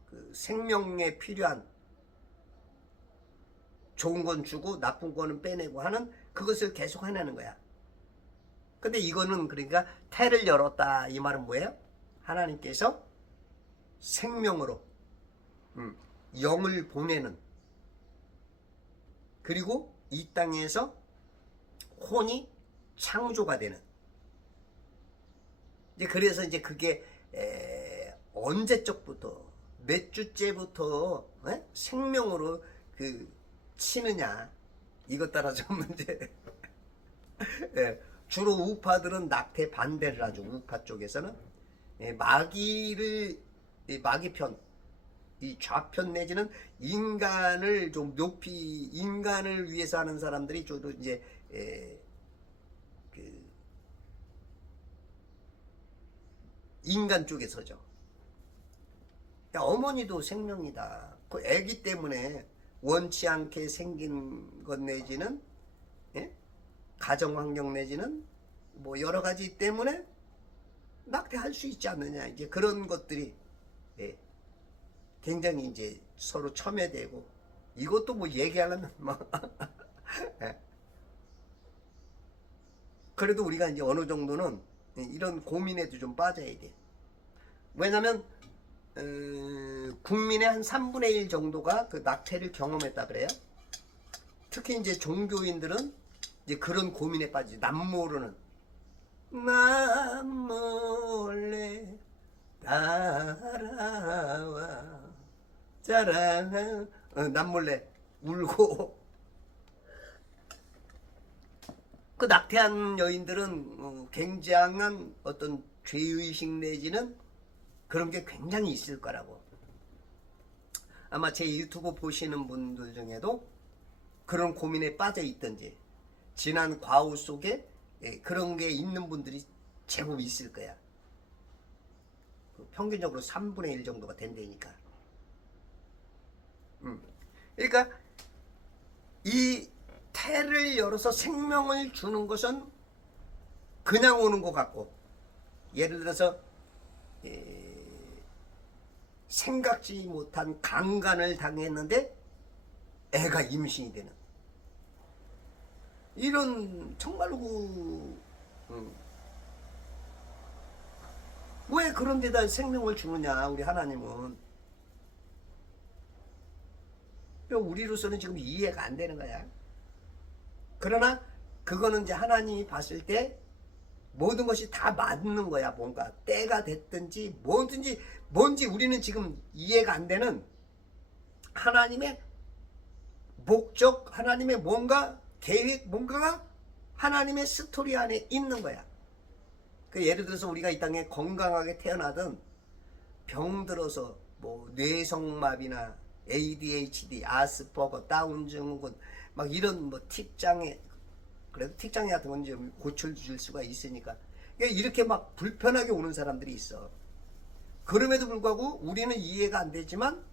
그 생명에 필요한 좋은 건 주고 나쁜 거는 빼내고 하는 그것을 계속 해내는 거야. 근데 이거는 그러니까 태를 열었다 이 말은 뭐예요? 하나님께서 생명으로 영을 보내는, 그리고 이 땅에서 혼이 창조가 되는. 이제 그래서 이제 그게 언제적부터 몇 주째부터 생명으로 그 치느냐 이것 따라 좀 문제. 주로 우파들은 낙태 반대를 하죠. 우파 쪽에서는 마귀편, 이 좌편 내지는 인간을 좀 높이, 인간을 위해서 하는 사람들이 저도 이제 그 인간 쪽에 서죠. 야, 어머니도 생명이다. 그 아기 때문에 원치 않게 생긴 것 내지는 예? 가정 환경 내지는 뭐 여러 가지 때문에 낙태할 수 있지 않느냐. 이제 그런 것들이 예, 굉장히 이제 서로 첨예되고 이것도 뭐 얘기하려면 뭐 예. 그래도 우리가 이제 어느 정도는 이런 고민에도 좀 빠져야 돼. 왜냐면 국민의 한 3분의 1 정도가 그 낙태를 경험했다 그래요. 특히 이제 종교인들은 이제 그런 고민에 빠지지. 남모르는 남몰래 따라와 짜라 남몰래 울고 그 낙태한 여인들은 굉장한 어떤 죄의식 내지는 그런 게 굉장히 있을 거라고. 아마 제 유튜브 보시는 분들 중에도 그런 고민에 빠져 있든지 지난 과오 속에 그런 게 있는 분들이 제법 있을 거야. 평균적으로 3분의 1 정도가 된다니까. 그러니까 이 태를 열어서 생명을 주는 것은 그냥 오는 것 같고, 예를 들어서 생각지 못한 강간을 당했는데 애가 임신이 되는 이런 정말로 왜 그런 데다 생명을 주느냐 우리 하나님은. 우리로서는 지금 이해가 안 되는 거야. 그러나 그거는 이제 하나님이 봤을 때 모든 것이 다 맞는 거야. 뭔가 때가 됐든지 뭐든지 뭔지 우리는 지금 이해가 안 되는 하나님의 목적, 하나님의 뭔가 계획, 뭔가가 하나님의 스토리 안에 있는 거야. 그 예를 들어서 우리가 이 땅에 건강하게 태어나든 병들어서 뭐 뇌성마비나 ADHD, 아스퍼거, 다운증후군 막 이런 뭐 틱장애, 그래도 틱장애 같은 건 좀 고쳐줄 수가 있으니까 이렇게 막 불편하게 오는 사람들이 있어. 그럼에도 불구하고 우리는 이해가 안 되지만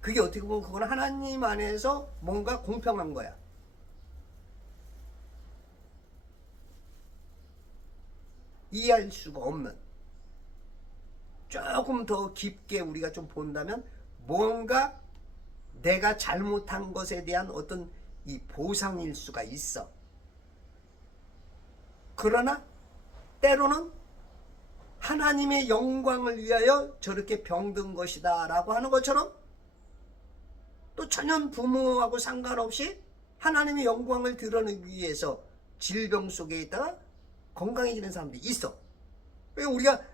그게 어떻게 보면 그건 하나님 안에서 뭔가 공평한 거야. 이해할 수가 없는, 조금 더 깊게 우리가 좀 본다면 뭔가 내가 잘못한 것에 대한 어떤 이 보상일 수가 있어. 그러나 때로는 하나님의 영광을 위하여 저렇게 병든 것이다 라고 하는 것처럼 또 전혀 부모하고 상관없이 하나님의 영광을 드러내기 위해서 질병 속에 있다가 건강해지는 사람들이 있어. 우리가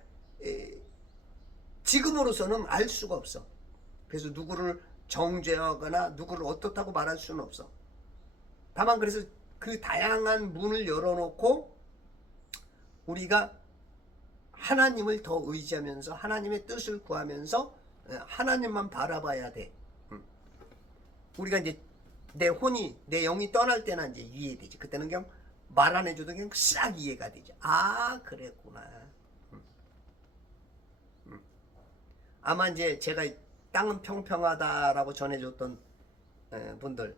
지금으로서는 알 수가 없어. 그래서 누구를 정죄하거나 누구를 어떻다고 말할 수는 없어. 다만 그래서 그 다양한 문을 열어놓고 우리가 하나님을 더 의지하면서 하나님의 뜻을 구하면서 하나님만 바라봐야 돼. 우리가 이제 내 혼이 내 영이 떠날 때는 이제 이해되지. 그때는 그냥 말 안 해줘도 그냥 싹 이해가 되지. 아 그랬구나. 아마 이제 제가 땅은 평평하다라고 전해줬던 분들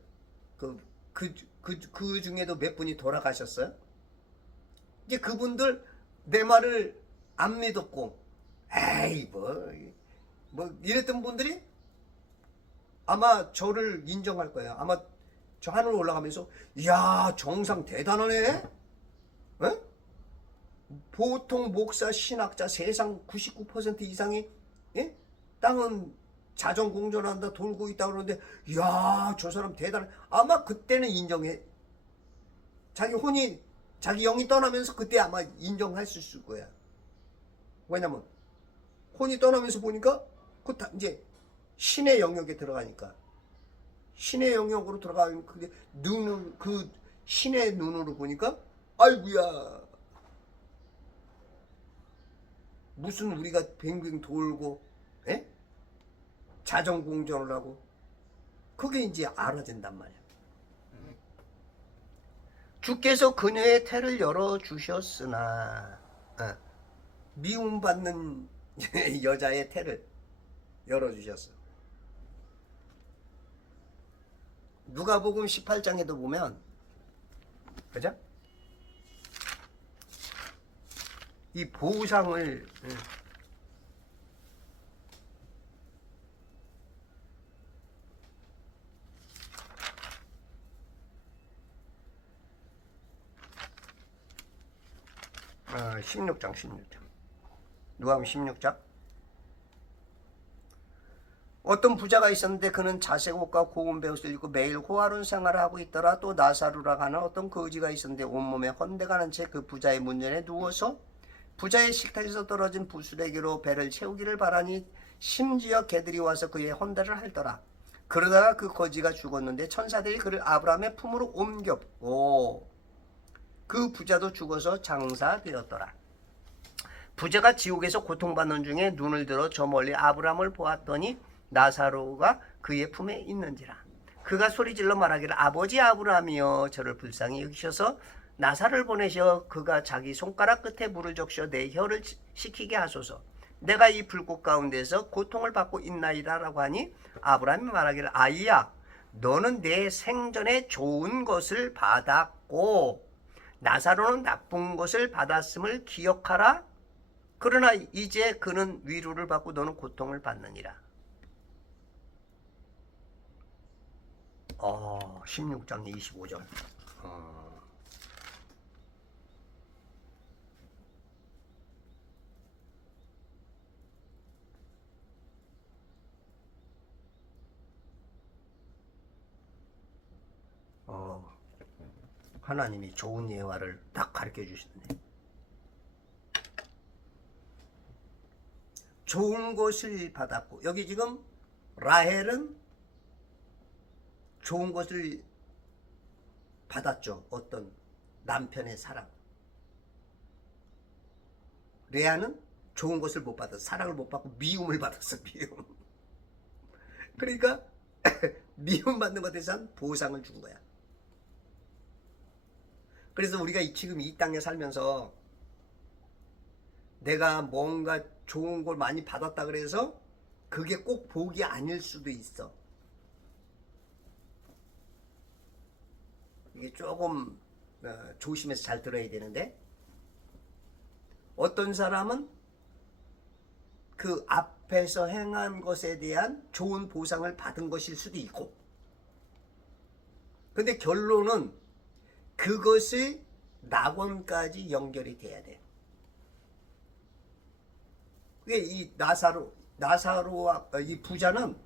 그 중에도 몇 분이 돌아가셨어요. 이제 그분들 내 말을 안 믿었고 에이 뭐 이랬던 분들이 아마 저를 인정할 거예요. 아마 저 하늘 올라가면서 이야 정상 대단하네. 에? 보통 목사 신학자 세상 99% 이상이 예? 땅은 자전공전한다 돌고 있다 그러는데 이야 저 사람 대단해. 아마 그때는 인정해. 자기 혼이 자기 영이 떠나면서 그때 아마 인정했을 거야. 왜냐면 혼이 떠나면서 보니까 그 이제 신의 영역에 들어가니까 신의 영역으로 들어가면 그게 눈을 그 신의 눈으로 보니까 아이고야 무슨 우리가 뱅뱅 돌고 에? 자전공전을 하고 그게 이제 알아진단 말이야. 주께서 그녀의 태를 열어주셨으나 미움받는 여자의 태를 열어주셨어. 누가복음 18장에도 보면, 그죠? 이 보상을 아, 16장 누가복음 16장. 어떤 부자가 있었는데 그는 자색 옷과 고운 베옷을 입고 매일 호화로운 생활을 하고 있더라. 또 나사로라 하는 어떤 거지가 있었는데 온몸에 헌데가 난 채 그 부자의 문전에 누워서 부자의 식탁에서 떨어진 부스레기로 배를 채우기를 바라니 심지어 개들이 와서 그의 헌데를 핥더라. 그러다가 그 거지가 죽었는데 천사들이 그를 아브라함의 품으로 옮겼고 그 부자도 죽어서 장사되었더라. 부자가 지옥에서 고통받는 중에 눈을 들어 저 멀리 아브라함을 보았더니 나사로가 그의 품에 있는지라. 그가 소리질러 말하기를 아버지 아브라함이여 저를 불쌍히 여기셔서 나사를 보내셔 그가 자기 손가락 끝에 물을 적셔 내 혀를 식히게 하소서. 내가 이 불꽃 가운데서 고통을 받고 있나이다 라고 하니 아브라함이 말하기를 아이야 너는 내 생전에 좋은 것을 받았고 나사로는 나쁜 것을 받았음을 기억하라. 그러나 이제 그는 위로를 받고 너는 고통을 받느니라. 16장 25절. 하나님이 좋은 예화를 딱 가르쳐 주시네. 좋은 것을 받았고, 여기 지금 라헬은 좋은 것을 받았죠. 어떤 남편의 사랑. 레아는 좋은 것을 못 받았어. 사랑을 못 받고 미움을 받았어. 미움. 그러니까 미움 받는 것에 대한 보상을 준 거야. 그래서 우리가 지금 이 땅에 살면서 내가 뭔가 좋은 걸 많이 받았다 그래서 그게 꼭 복이 아닐 수도 있어. 이게 조금 조심해서 잘 들어야 되는데, 어떤 사람은 그 앞에서 행한 것에 대한 좋은 보상을 받은 것일 수도 있고, 근데 결론은 그것이 낙원까지 연결이 돼야 돼. 그게 이 나사로와 이 부자는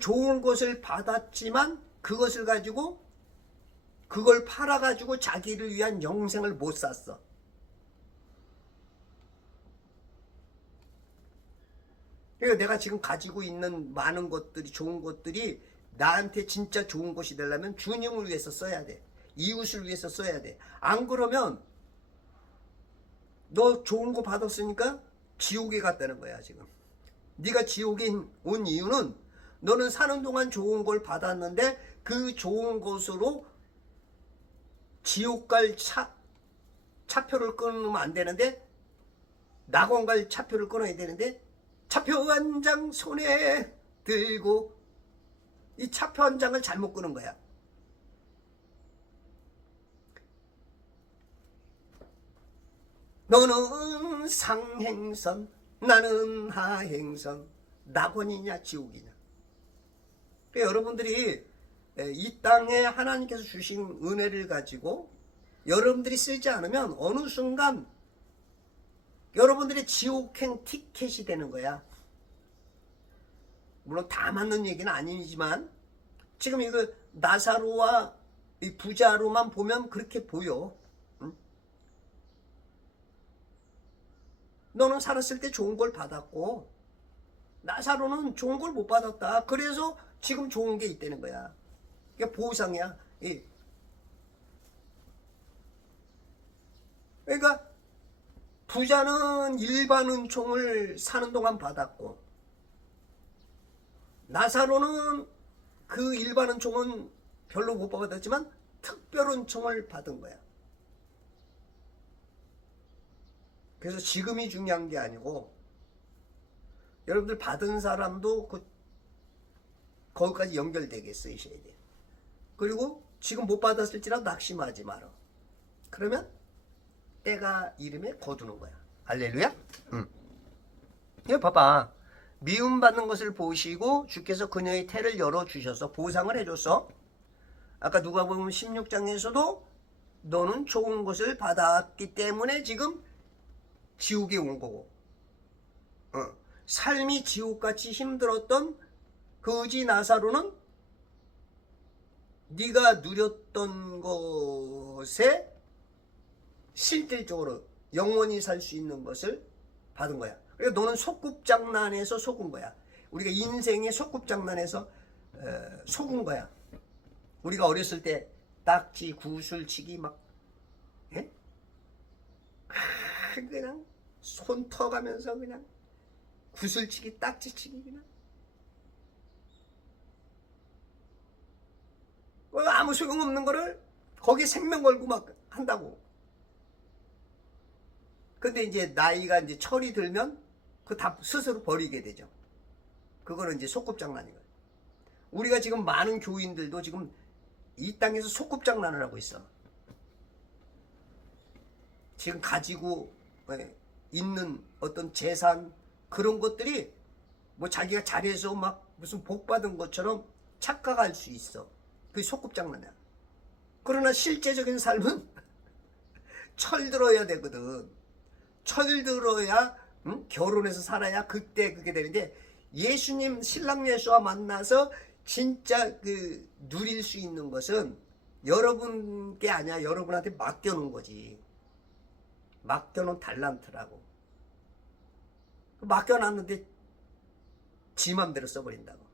좋은 것을 받았지만 그것을 가지고 그걸 팔아가지고 자기를 위한 영생을 못 샀어. 그러니까 내가 지금 가지고 있는 많은 것들이, 좋은 것들이 나한테 진짜 좋은 것이 되려면 주님을 위해서 써야 돼. 이웃을 위해서 써야 돼. 안 그러면 너 좋은 거 받았으니까 지옥에 갔다는 거야. 지금 네가 지옥에 온 이유는 너는 사는 동안 좋은 걸 받았는데 그 좋은 것으로 지옥 갈 차표를 끊으면 안 되는데, 낙원 갈 차표를 끊어야 되는데, 차표 한 장 손에 들고 이 차표 한 장을 잘못 끊은 거야. 너는 상행선, 나는 하행선. 낙원이냐 지옥이냐. 그러니까 여러분들이 이 땅에 하나님께서 주신 은혜를 가지고 여러분들이 쓰지 않으면 어느 순간 여러분들의 지옥행 티켓이 되는 거야. 물론 다 맞는 얘기는 아니지만 지금 이거 나사로와 이 부자로만 보면 그렇게 보여. 응? 너는 살았을 때 좋은 걸 받았고 나사로는 좋은 걸 못 받았다. 그래서 지금 좋은 게 있다는 거야. 이게 보상이야. 그러니까 부자는 일반 은총을 사는 동안 받았고 나사로는 그 일반 은총은 별로 못 받았지만 특별 은총을 받은 거야. 그래서 지금이 중요한 게 아니고 여러분들 받은 사람도 거기까지 연결되게 쓰셔야 돼요. 그리고 지금 못 받았을지라도 낙심하지 마라. 그러면 때가 이름에 거두는 거야. 할렐루야. 이거 봐봐. 미움받는 것을 보시고 주께서 그녀의 태를 열어주셔서 보상을 해줬어. 아까 누가복음 16장에서도 너는 좋은 것을 받았기 때문에 지금 지옥에 온 거고, 삶이 지옥같이 힘들었던 거지 나사로는 네가 누렸던 것에 실질적으로 영원히 살 수 있는 것을 받은 거야. 그러니까 너는 소꿉장난에서 속은 거야. 우리가 인생의 소꿉장난에서 속은 거야. 우리가 어렸을 때 딱지, 구슬치기 막 그냥 손 터가면서 그냥 구슬치기, 딱지치기 그냥 아무 소용없는 거를 거기에 생명 걸고 막 한다고. 근데 이제 나이가 이제 철이 들면 그 다 스스로 버리게 되죠. 그거는 이제 소꿉장난인 거예요. 우리가 지금 많은 교인들도 지금 이 땅에서 소꿉장난을 하고 있어. 지금 가지고 있는 어떤 재산 그런 것들이 뭐 자기가 잘해서 막 무슨 복 받은 것처럼 착각할 수 있어. 그게 소꿉장난이야. 그러나 실제적인 삶은 철들어야 되거든. 철들어야 결혼해서 살아야 그때 그게 되는데, 예수님 신랑 예수와 만나서 진짜 그 누릴 수 있는 것은 여러분께 아니야. 여러분한테 맡겨놓은 거지. 맡겨놓은 달란트라고. 맡겨놨는데 지 맘대로 써버린다고.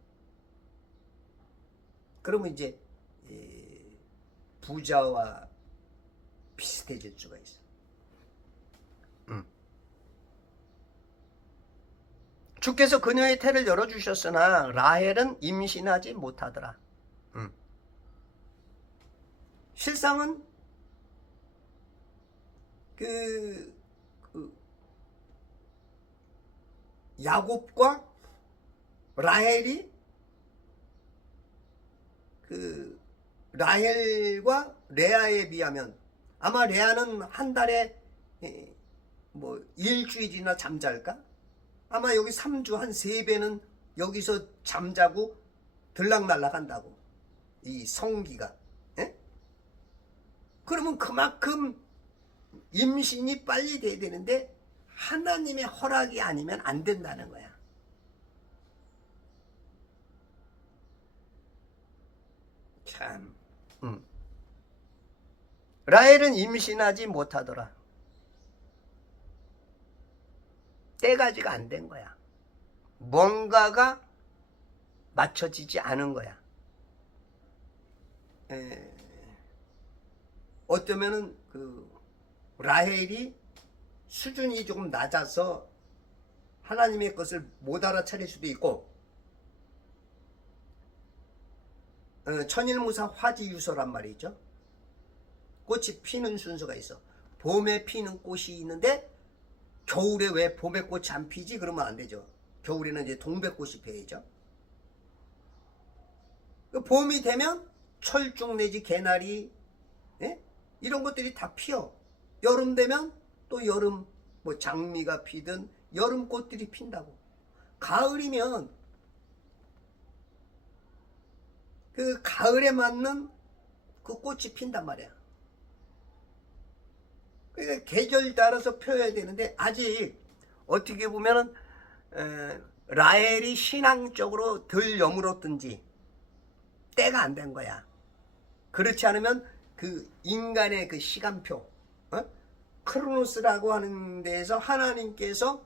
그러면 이제 부자와 비슷해질 수가 있어. 주께서 그녀의 태를 열어주셨으나 라헬은 임신하지 못하더라. 실상은 야곱과 라헬이 라헬과 레아에 비하면 아마 레아는 한 달에 뭐 일주일이나 잠잘까? 아마 여기 3주 한 3배는 여기서 잠자고 들락날락 한다고. 이 성기가. 에? 그러면 그만큼 임신이 빨리 돼야 되는데 하나님의 허락이 아니면 안 된다는 거야. 참. 라헬은 임신하지 못하더라. 때가지가 안 된 거야. 뭔가가 맞춰지지 않은 거야. 어쩌면은 라헬이 수준이 조금 낮아서 하나님의 것을 못 알아차릴 수도 있고, 천일무사 화지유서란 말이죠. 꽃이 피는 순서가 있어. 봄에 피는 꽃이 있는데 겨울에 왜 봄에 꽃이 안 피지? 그러면 안 되죠. 겨울에는 이제 동백꽃이 피어야죠. 봄이 되면 철쭉 내지 개나리 이런 것들이 다 피어. 여름 되면 또 여름 뭐 장미가 피든 여름 꽃들이 핀다고. 가을이면 그 가을에 맞는 그 꽃이 핀단 말이야. 그러니까 계절 따라서 펴야 되는데 아직 어떻게 보면은 라헬이 신앙적으로 덜 여물었든지 때가 안 된 거야. 그렇지 않으면 그 인간의 그 시간표, 크로노스라고 하는 데에서 하나님께서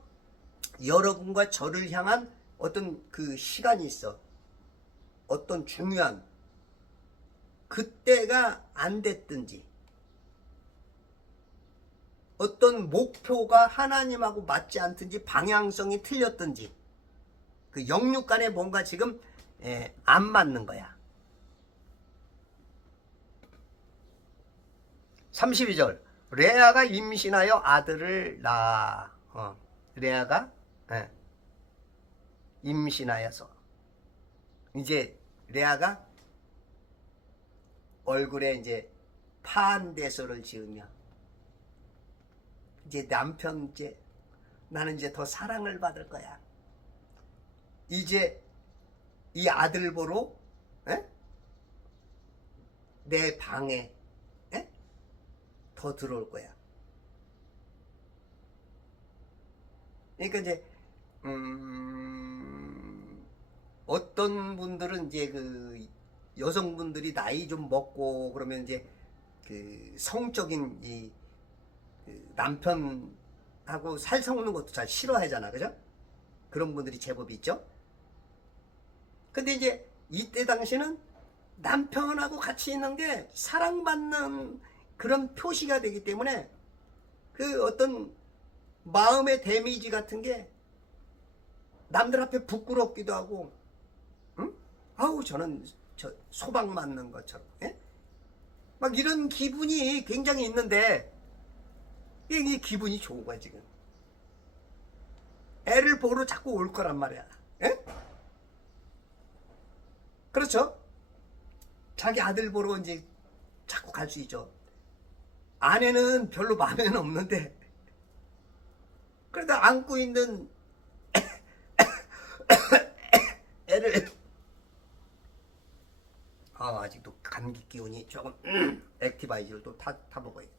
여러분과 저를 향한 어떤 그 시간이 있어. 어떤 중요한 그때가 안 됐든지, 어떤 목표가 하나님하고 맞지 않든지, 방향성이 틀렸든지, 그 영육 간에 뭔가 지금 안 맞는 거야. 32절. 레아가 임신하여 아들을 낳아. 레아가 임신하여서 이제 레아가 얼굴에 이제 파한대소를 지으며 이제 남편 이제 나는 이제 더 사랑을 받을 거야. 이제 이 아들 보러 내 방에 더 들어올 거야. 그러니까 이제 어떤 분들은 이제 그 여성분들이 나이 좀 먹고 그러면 이제 그 성적인 그 남편하고 살 섞는 것도 잘 싫어하잖아, 그죠? 그런 분들이 제법 있죠. 근데 이제 이때 당시는 남편하고 같이 있는 게 사랑받는 그런 표시가 되기 때문에 그 어떤 마음의 데미지 같은 게 남들 앞에 부끄럽기도 하고, 응? 아우 저는 저 소방 맞는 것처럼, 막 이런 기분이 굉장히 있는데 이게 기분이 좋은 거야 지금. 애를 보러 자꾸 올 거란 말이야. 그렇죠? 자기 아들 보러 이제 자꾸 갈 수 있죠. 아내는 별로 마음에는 없는데 그래도 안고 있는 애를 아직도 감기 기운이 조금 액티바이저를 또 타먹어야 돼.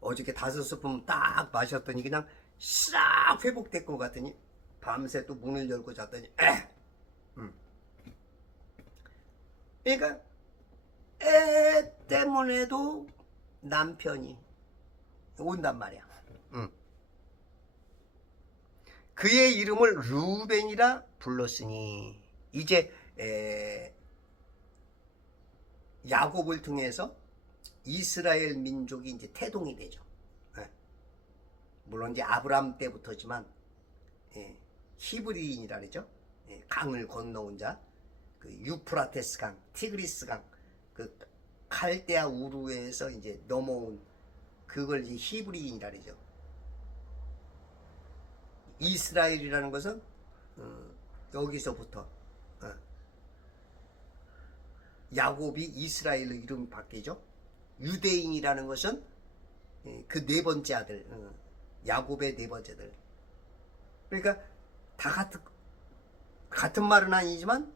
어저께 5스푼 딱 마셨더니 그냥 싹 회복될 것 같더니 밤새 또 문을 열고 잤더니 그러니까 애 때문에도 남편이 온단 말이야. 그의 이름을 루벤이라 불렀으니 이제 야곱을 통해서 이스라엘 민족이 이제 태동이 되죠. 물론 이제 아브람 때부터지만 히브리인이라 그러죠. 강을 건너온 자, 그 유프라테스 강, 티그리스 강, 그 칼데아 우르에서 이제 넘어온 그걸 이제 히브리인이라 그러죠. 이스라엘이라는 것은 여기서부터 야곱이 이스라엘로 이름이 바뀌죠. 유대인이라는 것은 그 네 번째 아들, 야곱의 네 번째 아들. 그러니까 다 같은 말은 아니지만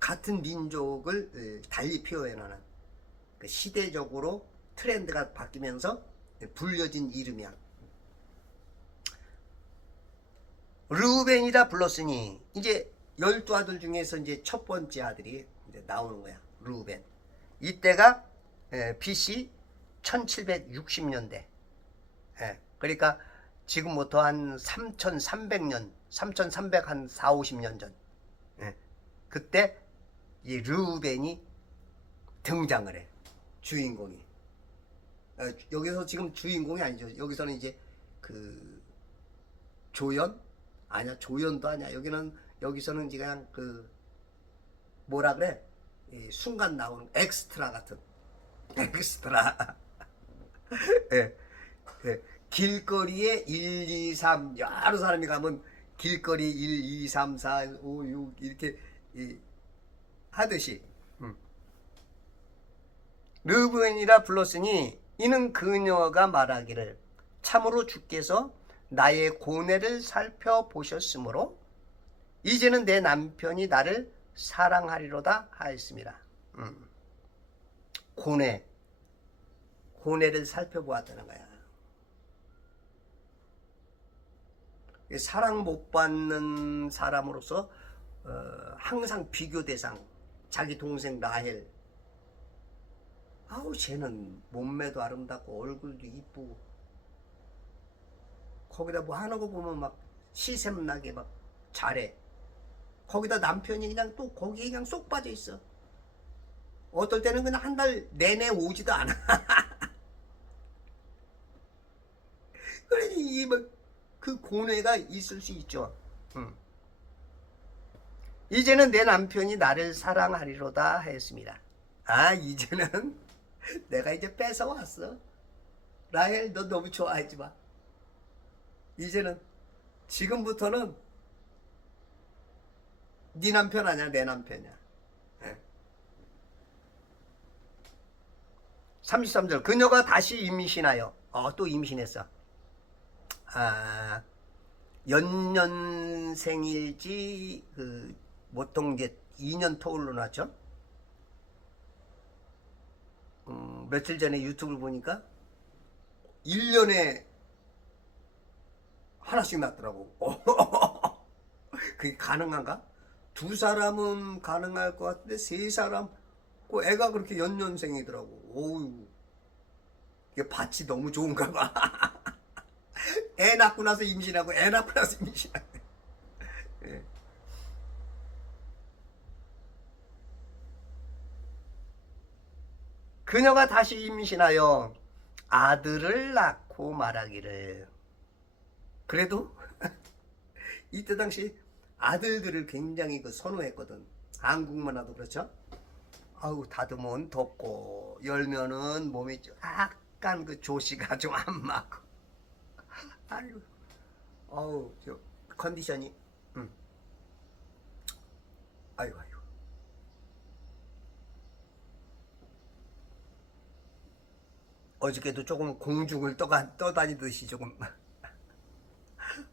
같은 민족을 달리 표현하는 그 시대적으로 트렌드가 바뀌면서 불려진 이름이야. 르우벤이라 불렀으니 이제 12아들 중에서 이제 첫 번째 아들이 이제 나오는 거야. 르우벤. 이때가 BC 1760년대. 그러니까 지금부터 한 3300년, 3300 한 4, 50년 전. 그때 이 르우벤이 등장을 해. 주인공이. 여기서 지금 주인공이 아니죠. 여기서는 이제 그 조연? 아니야, 조연도 아니야. 여기서는 이제 그냥 그 뭐라 그래? 순간 나오는 엑스트라 같은 엑스트라. 길거리에 1, 2, 3 여러 사람이 가면 길거리 1, 2, 3, 4, 5, 6 이렇게 하듯이 르브엔이라 불렀으니 이는 그녀가 말하기를 참으로 주께서 나의 고뇌를 살펴보셨으므로 이제는 내 남편이 나를 사랑하리로다 하였습니다. 고뇌를 살펴보았다는 거야. 사랑 못 받는 사람으로서 항상 비교 대상. 자기 동생 라헬. 아우 쟤는 몸매도 아름답고 얼굴도 이쁘고 거기다 뭐 하는 거 보면 막 시샘나게 막 잘해. 거기다 남편이 그냥 또 거기에 그냥 쏙 빠져 있어. 어떨 때는 그냥 한 달 내내 오지도 않아. 그러니 그 고뇌가 있을 수 있죠. 이제는 내 남편이 나를 사랑하리로다 하였습니다. 아, 이제는 내가 이제 뺏어왔어. 라헬, 너 너무 좋아하지 마. 이제는, 지금부터는 네 남편 아니야, 내 남편이야. 예. 33절. 그녀가 다시 임신하여, 또 임신했어. 아, 연년생일지, 보통 이제 2년 터울로 났죠. 며칠 전에 유튜브를 보니까 1년에 하나씩 났더라고. 그게 가능한가? 두 사람은 가능할 것 같은데 세 사람, 그 애가 그렇게 연년생이더라고. 오우, 이게 밭이 너무 좋은가 봐. 애 낳고 나서 임신하고 애 낳고 나서 임신하고. 예. 그녀가 다시 임신하여 아들을 낳고 말하기를. 그래도 이때 당시 아들들을 굉장히 선호했거든. 한국만 와도 그렇죠. 아우, 닫으면 덥고 열면은 몸이 약간 조시가 좀 안 맞고. 아유, 어우, 저 컨디션이, 아유. 어저께도 조금 공중을 떠다니듯이 조금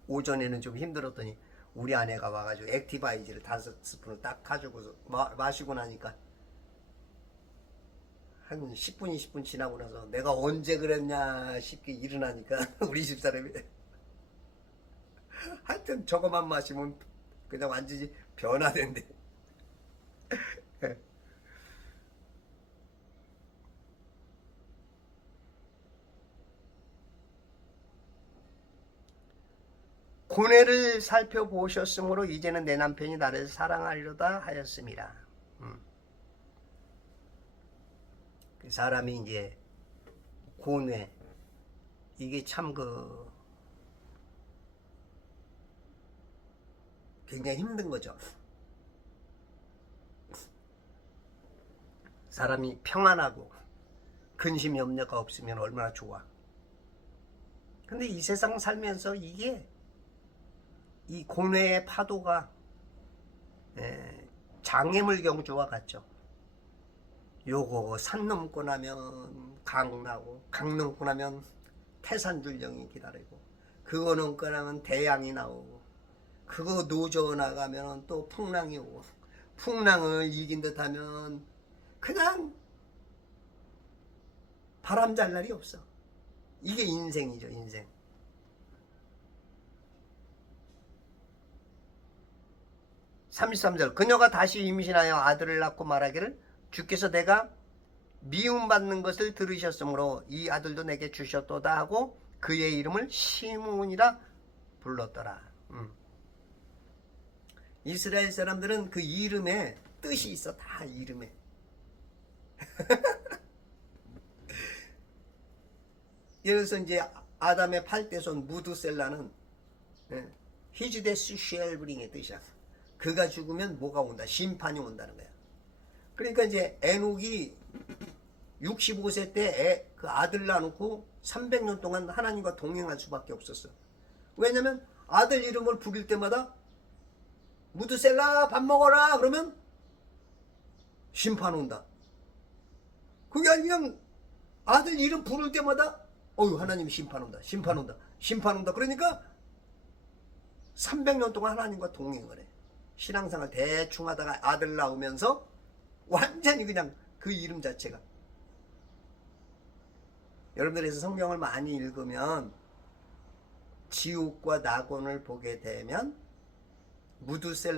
오전에는 좀 힘들었더니 우리 아내가 와가지고 액티바이즈를 5스푼을 딱 가지고서 마시고 나니까 한 10분, 20분 지나고 나서 내가 언제 그랬냐 싶게 일어나니까 우리 집사람이 하여튼 저거만 마시면 그냥 완전히 변화된대. 고뇌를 살펴보셨으므로 이제는 내 남편이 나를 사랑하리로다 하였습니다. 그 사람이 이제 고뇌, 이게 참 굉장히 힘든 거죠. 사람이 평안하고 근심 염려가 없으면 얼마나 좋아. 근데 이 세상 살면서 이게 이 고뇌의 파도가 장애물 경주와 같죠. 요거 산 넘고 나면 강 나고, 강 넘고 나면 태산줄령이 기다리고, 그거 넘고 나면 대양이 나오고, 그거 노져 나가면 또 풍랑이 오고, 풍랑을 이긴 듯 하면 그냥 바람 잘 날이 없어. 이게 인생이죠, 인생. 33절. 그녀가 다시 임신하여 아들을 낳고 말하기를 주께서 내가 미움받는 것을 들으셨으므로 이 아들도 내게 주셨도다 하고 그의 이름을 시므온이라 불렀더라. 이스라엘 사람들은 그 이름에 뜻이 있어. 다 이름에. 예를 들어서 이제 아담의 8대 손 무드셀라는 히즈데스 쉘브링의 뜻이야. 그가 죽으면 뭐가 온다? 심판이 온다는 거야. 그러니까 이제 에녹이 65세 때 그 아들 낳고 300년 동안 하나님과 동행할 수밖에 없었어. 왜냐면 아들 이름을 부를 때마다 무드셀라 밥 먹어라 그러면 심판 온다. 그게 아니라 그냥 아들 이름 부를 때마다 하나님 심판 온다. 심판 온다. 심판 온다. 그러니까 300년 동안 하나님과 동행을 해. 신앙생활 대충 하다가 아들 낳으면서 완전히 그냥 그 이름 자체가. 여러분들에서 성경을 많이 읽으면 지옥과 낙원을 보게 되면 무드셀